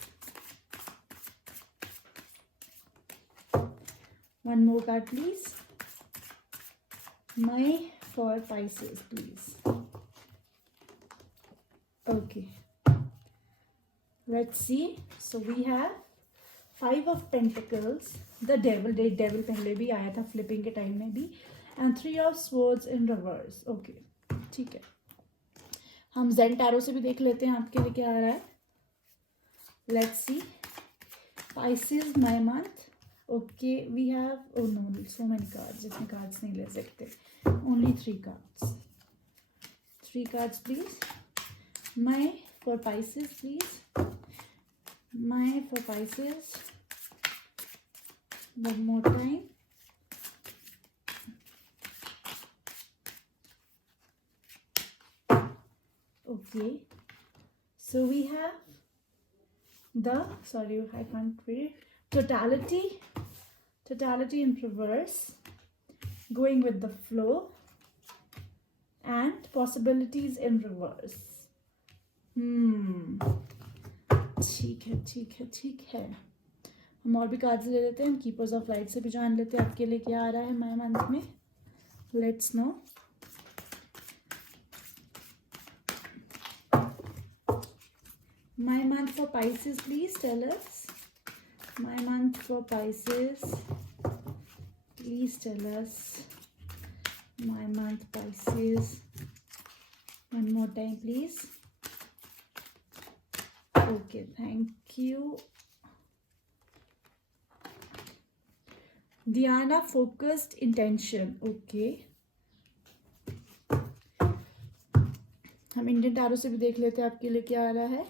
One more card please. May for Pisces please. Okay, let's see. So we have 5 of Pentacles, the Devil पहले भी आया था फ्लिपिंग के टाइम में भी, and 3 of Swords in reverse. Okay, ठीक है, हम जेन टैरो से भी देख लेते हैं आपके लिए क्या आ रहा है। Let's see Pisces my month. Okay, we have no so many cards, इतने कार्ड्स नहीं ले सकते, only 3 cards. 3 cards please. May for Pisces please. Maya for Pisces. One more time. Okay. So we have I can't read. Totality in reverse. Going with the flow. And possibilities in reverse. ठीक है। हम और भी cards ले लेते हैं। हम keepers of light से भी जान लेते हैं आपके लिए क्या आ रहा है मई मंथ में। Let's know. May month for Pisces please tell us. May month for Pisces please tell us. May month Pisces, one more time please. Okay, thank you. Diana, focused intention. Okay. हम Indian tarot से भी देख लेते हैं आपके लिए क्या आ रहा है।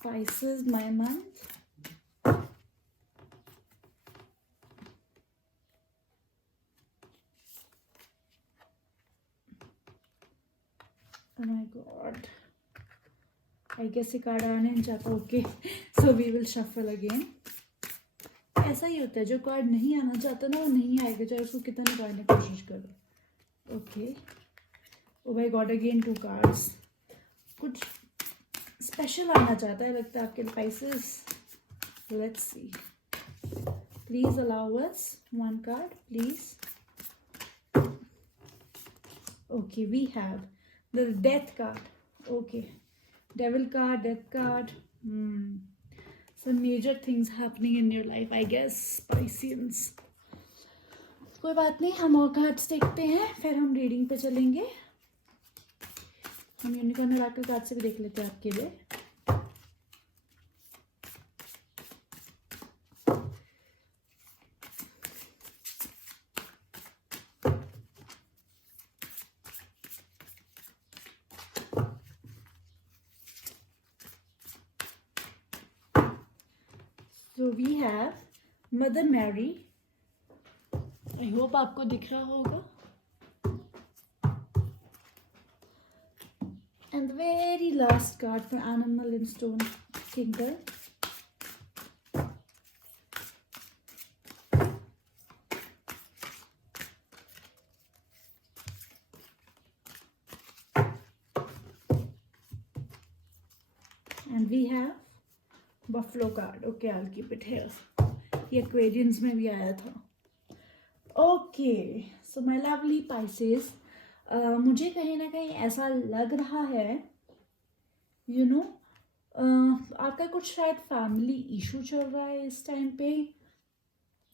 Pisces, my month. Oh my God. I guess ये कार्ड आने नहीं चाहता। Okay, so we will shuffle again. ऐसा ही होता है, जो कार्ड नहीं आना चाहता ना वो नहीं आएगा, चाहे उसको कितना निकालने की कोशिश करो। Okay oh my God, again 2 cards. कुछ स्पेशल आना चाहता है लगता है आपके Pisces. Let's see. Please allow us 1 card please. Okay, we have the death card. Okay, devil card, death card. Some major things happening in your life, I guess, Pisceans. कोई बात नहीं, हम और कार्ड्स देखते हैं फिर हम रीडिंग पे चलेंगे. हम यूनिकॉर्न ओरेकल कार्ड से भी देख लेते हैं आपके लिए. So we have Mother Mary. I hope आपको दिख रहा होगा. And the very last card for Animal and Stone Kingdom. And we have Buffalo card. Okay, I'll keep it here. ये Aquarians में भी आया था. Okay, so my lovely Pisces, मुझे कहीं ना कहीं ऐसा लग रहा है, you know, आपका कुछ शायद फैमिली इशू चल रहा है इस टाइम पे,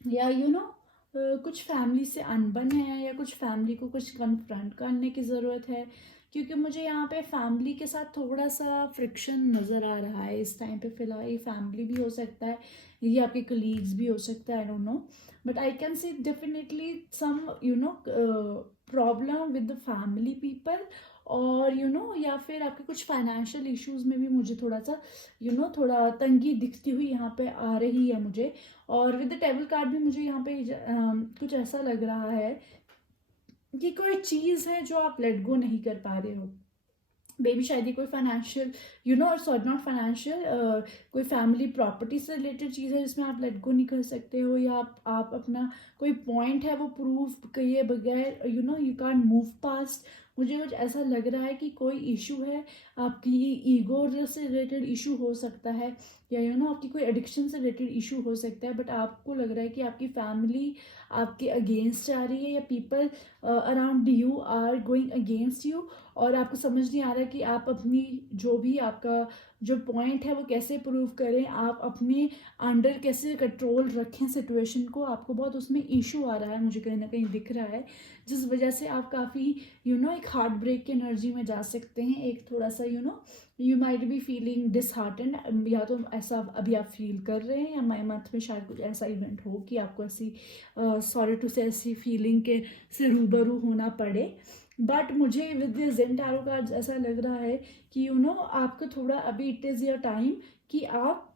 या you know, कुछ फैमिली से अनबन है, या कुछ फैमिली को कुछ कन्फ्रंट करने की ज़रूरत है, क्योंकि मुझे यहाँ पे फैमिली के साथ थोड़ा सा फ्रिक्शन नज़र आ रहा है इस टाइम पे. फिलहाल ये फैमिली भी हो सकता है, ये आपके कलीग्स भी हो सकता है, I don't know, but I can see definitely some you know problem with the family people, और यू नो या फिर आपके कुछ फाइनेंशियल इश्यूज़ में भी मुझे थोड़ा सा यू नो थोड़ा तंगी दिखती हुई यहाँ पे आ रही है मुझे. और विद द टेबल कार्ड भी मुझे यहाँ पे कुछ ऐसा लग रहा है कि कोई चीज़ है जो आप लेट गो नहीं कर पा रहे हो. बेबी शायद ये कोई financial you know sorry not financial, कोई फैमिली प्रॉपर्टी से रिलेटेड चीज़ है जिसमें आप लेट गो नहीं कर सकते हो, या आप अपना कोई पॉइंट है वो प्रूव किए बगैर you know you can move past. मुझे कुछ ऐसा लग रहा है कि कोई इशू है, आपकी ईगो से रिलेटेड इशू हो सकता है, या यू नो आपकी कोई एडिक्शन से रिलेटेड इशू हो सकता है, बट आपको लग रहा है कि आपकी फैमिली आपके अगेंस्ट आ रही है, या people around you are going against you, और आपको समझ नहीं आ रहा है कि आप अपनी जो भी आपका जो पॉइंट है वो कैसे प्रूव करें, आप अपने अंडर कैसे कंट्रोल रखें सिचुएशन को. आपको बहुत उसमें इशू आ रहा है, मुझे कहीं ना कहीं दिख रहा है, जिस वजह से आप काफ़ी यू नो एक हार्ट ब्रेक की एनर्जी में जा सकते हैं. एक थोड़ा सा you know you might be feeling disheartened, या तो ऐसा अभी आप फील कर रहे हैं, या मई मंथ में शायद कुछ ऐसा इवेंट हो कि आपको ऐसी सॉरी टू से ऐसी फीलिंग के से रूबरू होना पड़े. बट मुझे with the Zen tarot cards ऐसा लग रहा है कि यू नो आपको थोड़ा अभी इट इज़ योर टाइम कि आप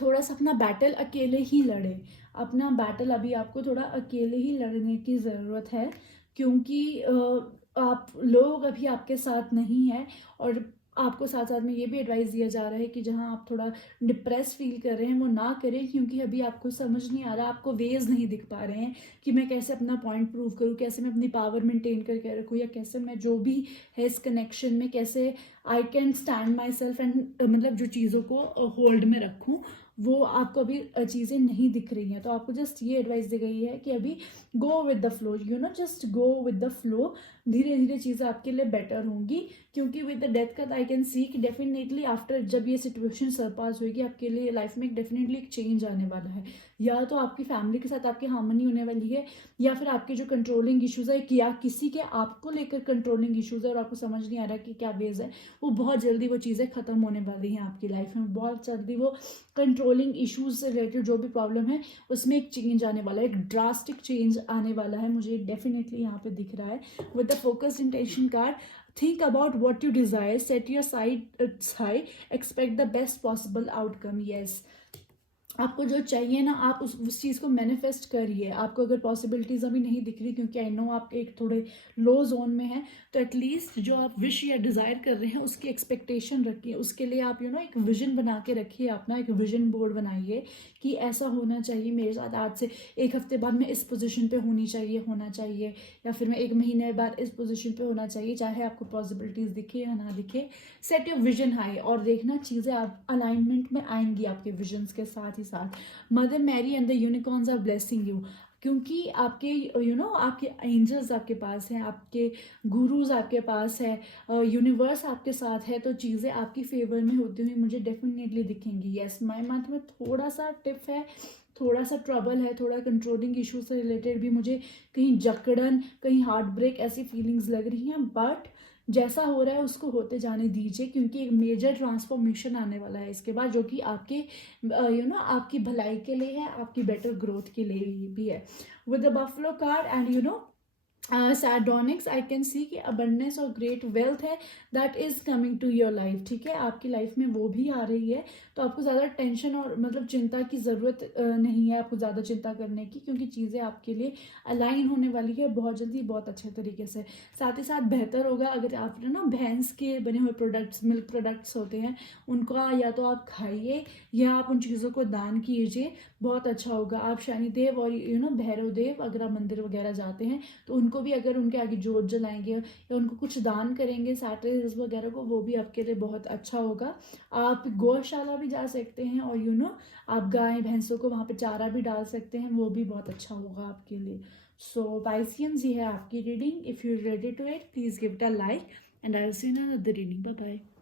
थोड़ा सा अपना बैटल अकेले ही लड़ें. अपना बैटल अभी आपको थोड़ा अकेले ही लड़ने की ज़रूरत है, क्योंकि आप लोग अभी आपके साथ नहीं है. और आपको साथ साथ में ये भी एडवाइस दिया जा रहा है कि जहाँ आप थोड़ा डिप्रेस फील कर रहे हैं वो ना करें, क्योंकि अभी आपको समझ नहीं आ रहा, आपको वेज नहीं दिख पा रहे हैं कि मैं कैसे अपना पॉइंट प्रूव करूँ, कैसे मैं अपनी पावर मेंटेन करके रखूँ, या कैसे मैं जो भी है इस कनेक्शन में कैसे I can stand my self and मतलब जो चीज़ों को होल्ड में रखूँ, वो आपको अभी चीज़ें नहीं दिख रही हैं. तो आपको जस्ट ये एडवाइस दी गई है कि अभी गो with the flow, you know just go with the flow. धीरे धीरे चीज़ें आपके लिए बेटर होंगी, क्योंकि विद द डेथ का आई कैन सी कि डेफिनेटली आफ्टर जब ये सिचुएशन सरपास होगी आपके लिए लाइफ में डेफिनेटली एक चेंज आने वाला है. या तो आपकी फैमिली के साथ आपकी हार्मनी होने वाली है, या फिर आपके जो कंट्रोलिंग इश्यूज़ है, या किसी के आपको लेकर कंट्रोलिंग इश्यूज़ है और आपको समझ नहीं आ रहा कि क्या बेस है, वो बहुत जल्दी वो चीज़ें ख़त्म होने वाली हैं आपकी लाइफ में. बहुत जल्दी वो कंट्रोलिंग इश्यूज से रिलेटेड जो भी प्रॉब्लम है उसमें एक चेंज आने वाला है, एक ड्रास्टिक चेंज आने वाला है, मुझे डेफिनेटली यहाँ पे दिख रहा है. With the focused intention card, think about what you desire, set your sights high, expect the best possible outcome. Yes, आपको जो चाहिए ना, आप उस चीज़ को मैनिफेस्ट करिए। आपको अगर पॉसिबिलिटीज़ अभी नहीं दिख रही, क्योंकि आई नो आप एक थोड़े लो जोन में हैं, तो एटलीस्ट जो आप विश या डिज़ायर कर रहे हैं उसकी एक्सपेक्टेशन रखिए। उसके लिए आप एक विजन बना के रखिए, अपना एक विजन बोर्ड बनाइए कि ऐसा होना चाहिए मेरे साथ, आज से 1 हफ्ते बाद मैं इस पोजीशन पे होना चाहिए, या फिर मैं 1 महीने बाद इस पोजीशन पे होना चाहिए, चाहे आपको पॉसिबिलिटीज़ दिखे या ना दिखे। सेट योर विजन हाई, और देखना चीज़ें आप अलाइनमेंट में आएंगी आपके विजन्स के साथ ही साथ। Mother Mary and the unicorns are blessing you, क्योंकि आपके आपके एंजल्स आपके पास हैं, आपके गुरुज आपके पास है, यूनिवर्स आपके साथ है, तो चीज़ें आपकी फेवर में होती हुई मुझे डेफिनेटली दिखेंगी। यस, माई मंथ में थोड़ा सा टिप है, थोड़ा सा ट्रबल है, थोड़ा कंट्रोलिंग इशू से रिलेटेड भी मुझे कहीं जकड़न, कहीं हार्ट ब्रेक ऐसी फीलिंग्स लग रही हैं, बट जैसा हो रहा है उसको होते जाने दीजिए, क्योंकि एक मेजर ट्रांसफॉर्मेशन आने वाला है इसके बाद, जो कि आपके आपकी भलाई के लिए है, आपकी बेटर ग्रोथ के लिए भी है। With the buffalo card and सैडोनिक्स, आई कैन सी कि अबंडेंस और ग्रेट वेल्थ है that is coming to your life. ठीक है, आपकी लाइफ में वो भी आ रही है, तो आपको ज़्यादा टेंशन और चिंता की ज़रूरत नहीं है आपको ज़्यादा चिंता करने की, क्योंकि चीज़ें आपके लिए अलाइन होने वाली है बहुत जल्दी, बहुत अच्छे तरीके से। साथ ही साथ बेहतर होगा अगर आप भैंस के बने हुए प्रोडक्ट्स, मिल्क प्रोडक्ट्स होते हैं, उनका या तो आप खाइए या आप उन चीज़ों को दान कीजिए, बहुत अच्छा होगा। आप शनिदेव और भैरव देव, अगर आप मंदिर वगैरह जाते हैं तो उनको भी अगर उनके आगे जोत जलाएंगे या उनको कुछ दान करेंगे सैटरडेज वगैरह को, वो भी आपके लिए बहुत अच्छा होगा। आप गौशाला भी जा सकते हैं और आप गाय भैंसों को वहाँ पे चारा भी डाल सकते हैं, वो भी बहुत अच्छा होगा आपके लिए। सो पाइसियंस, ये है आपकी reading. If you ready to it, please give it a like and I will see you in another reading. Bye bye.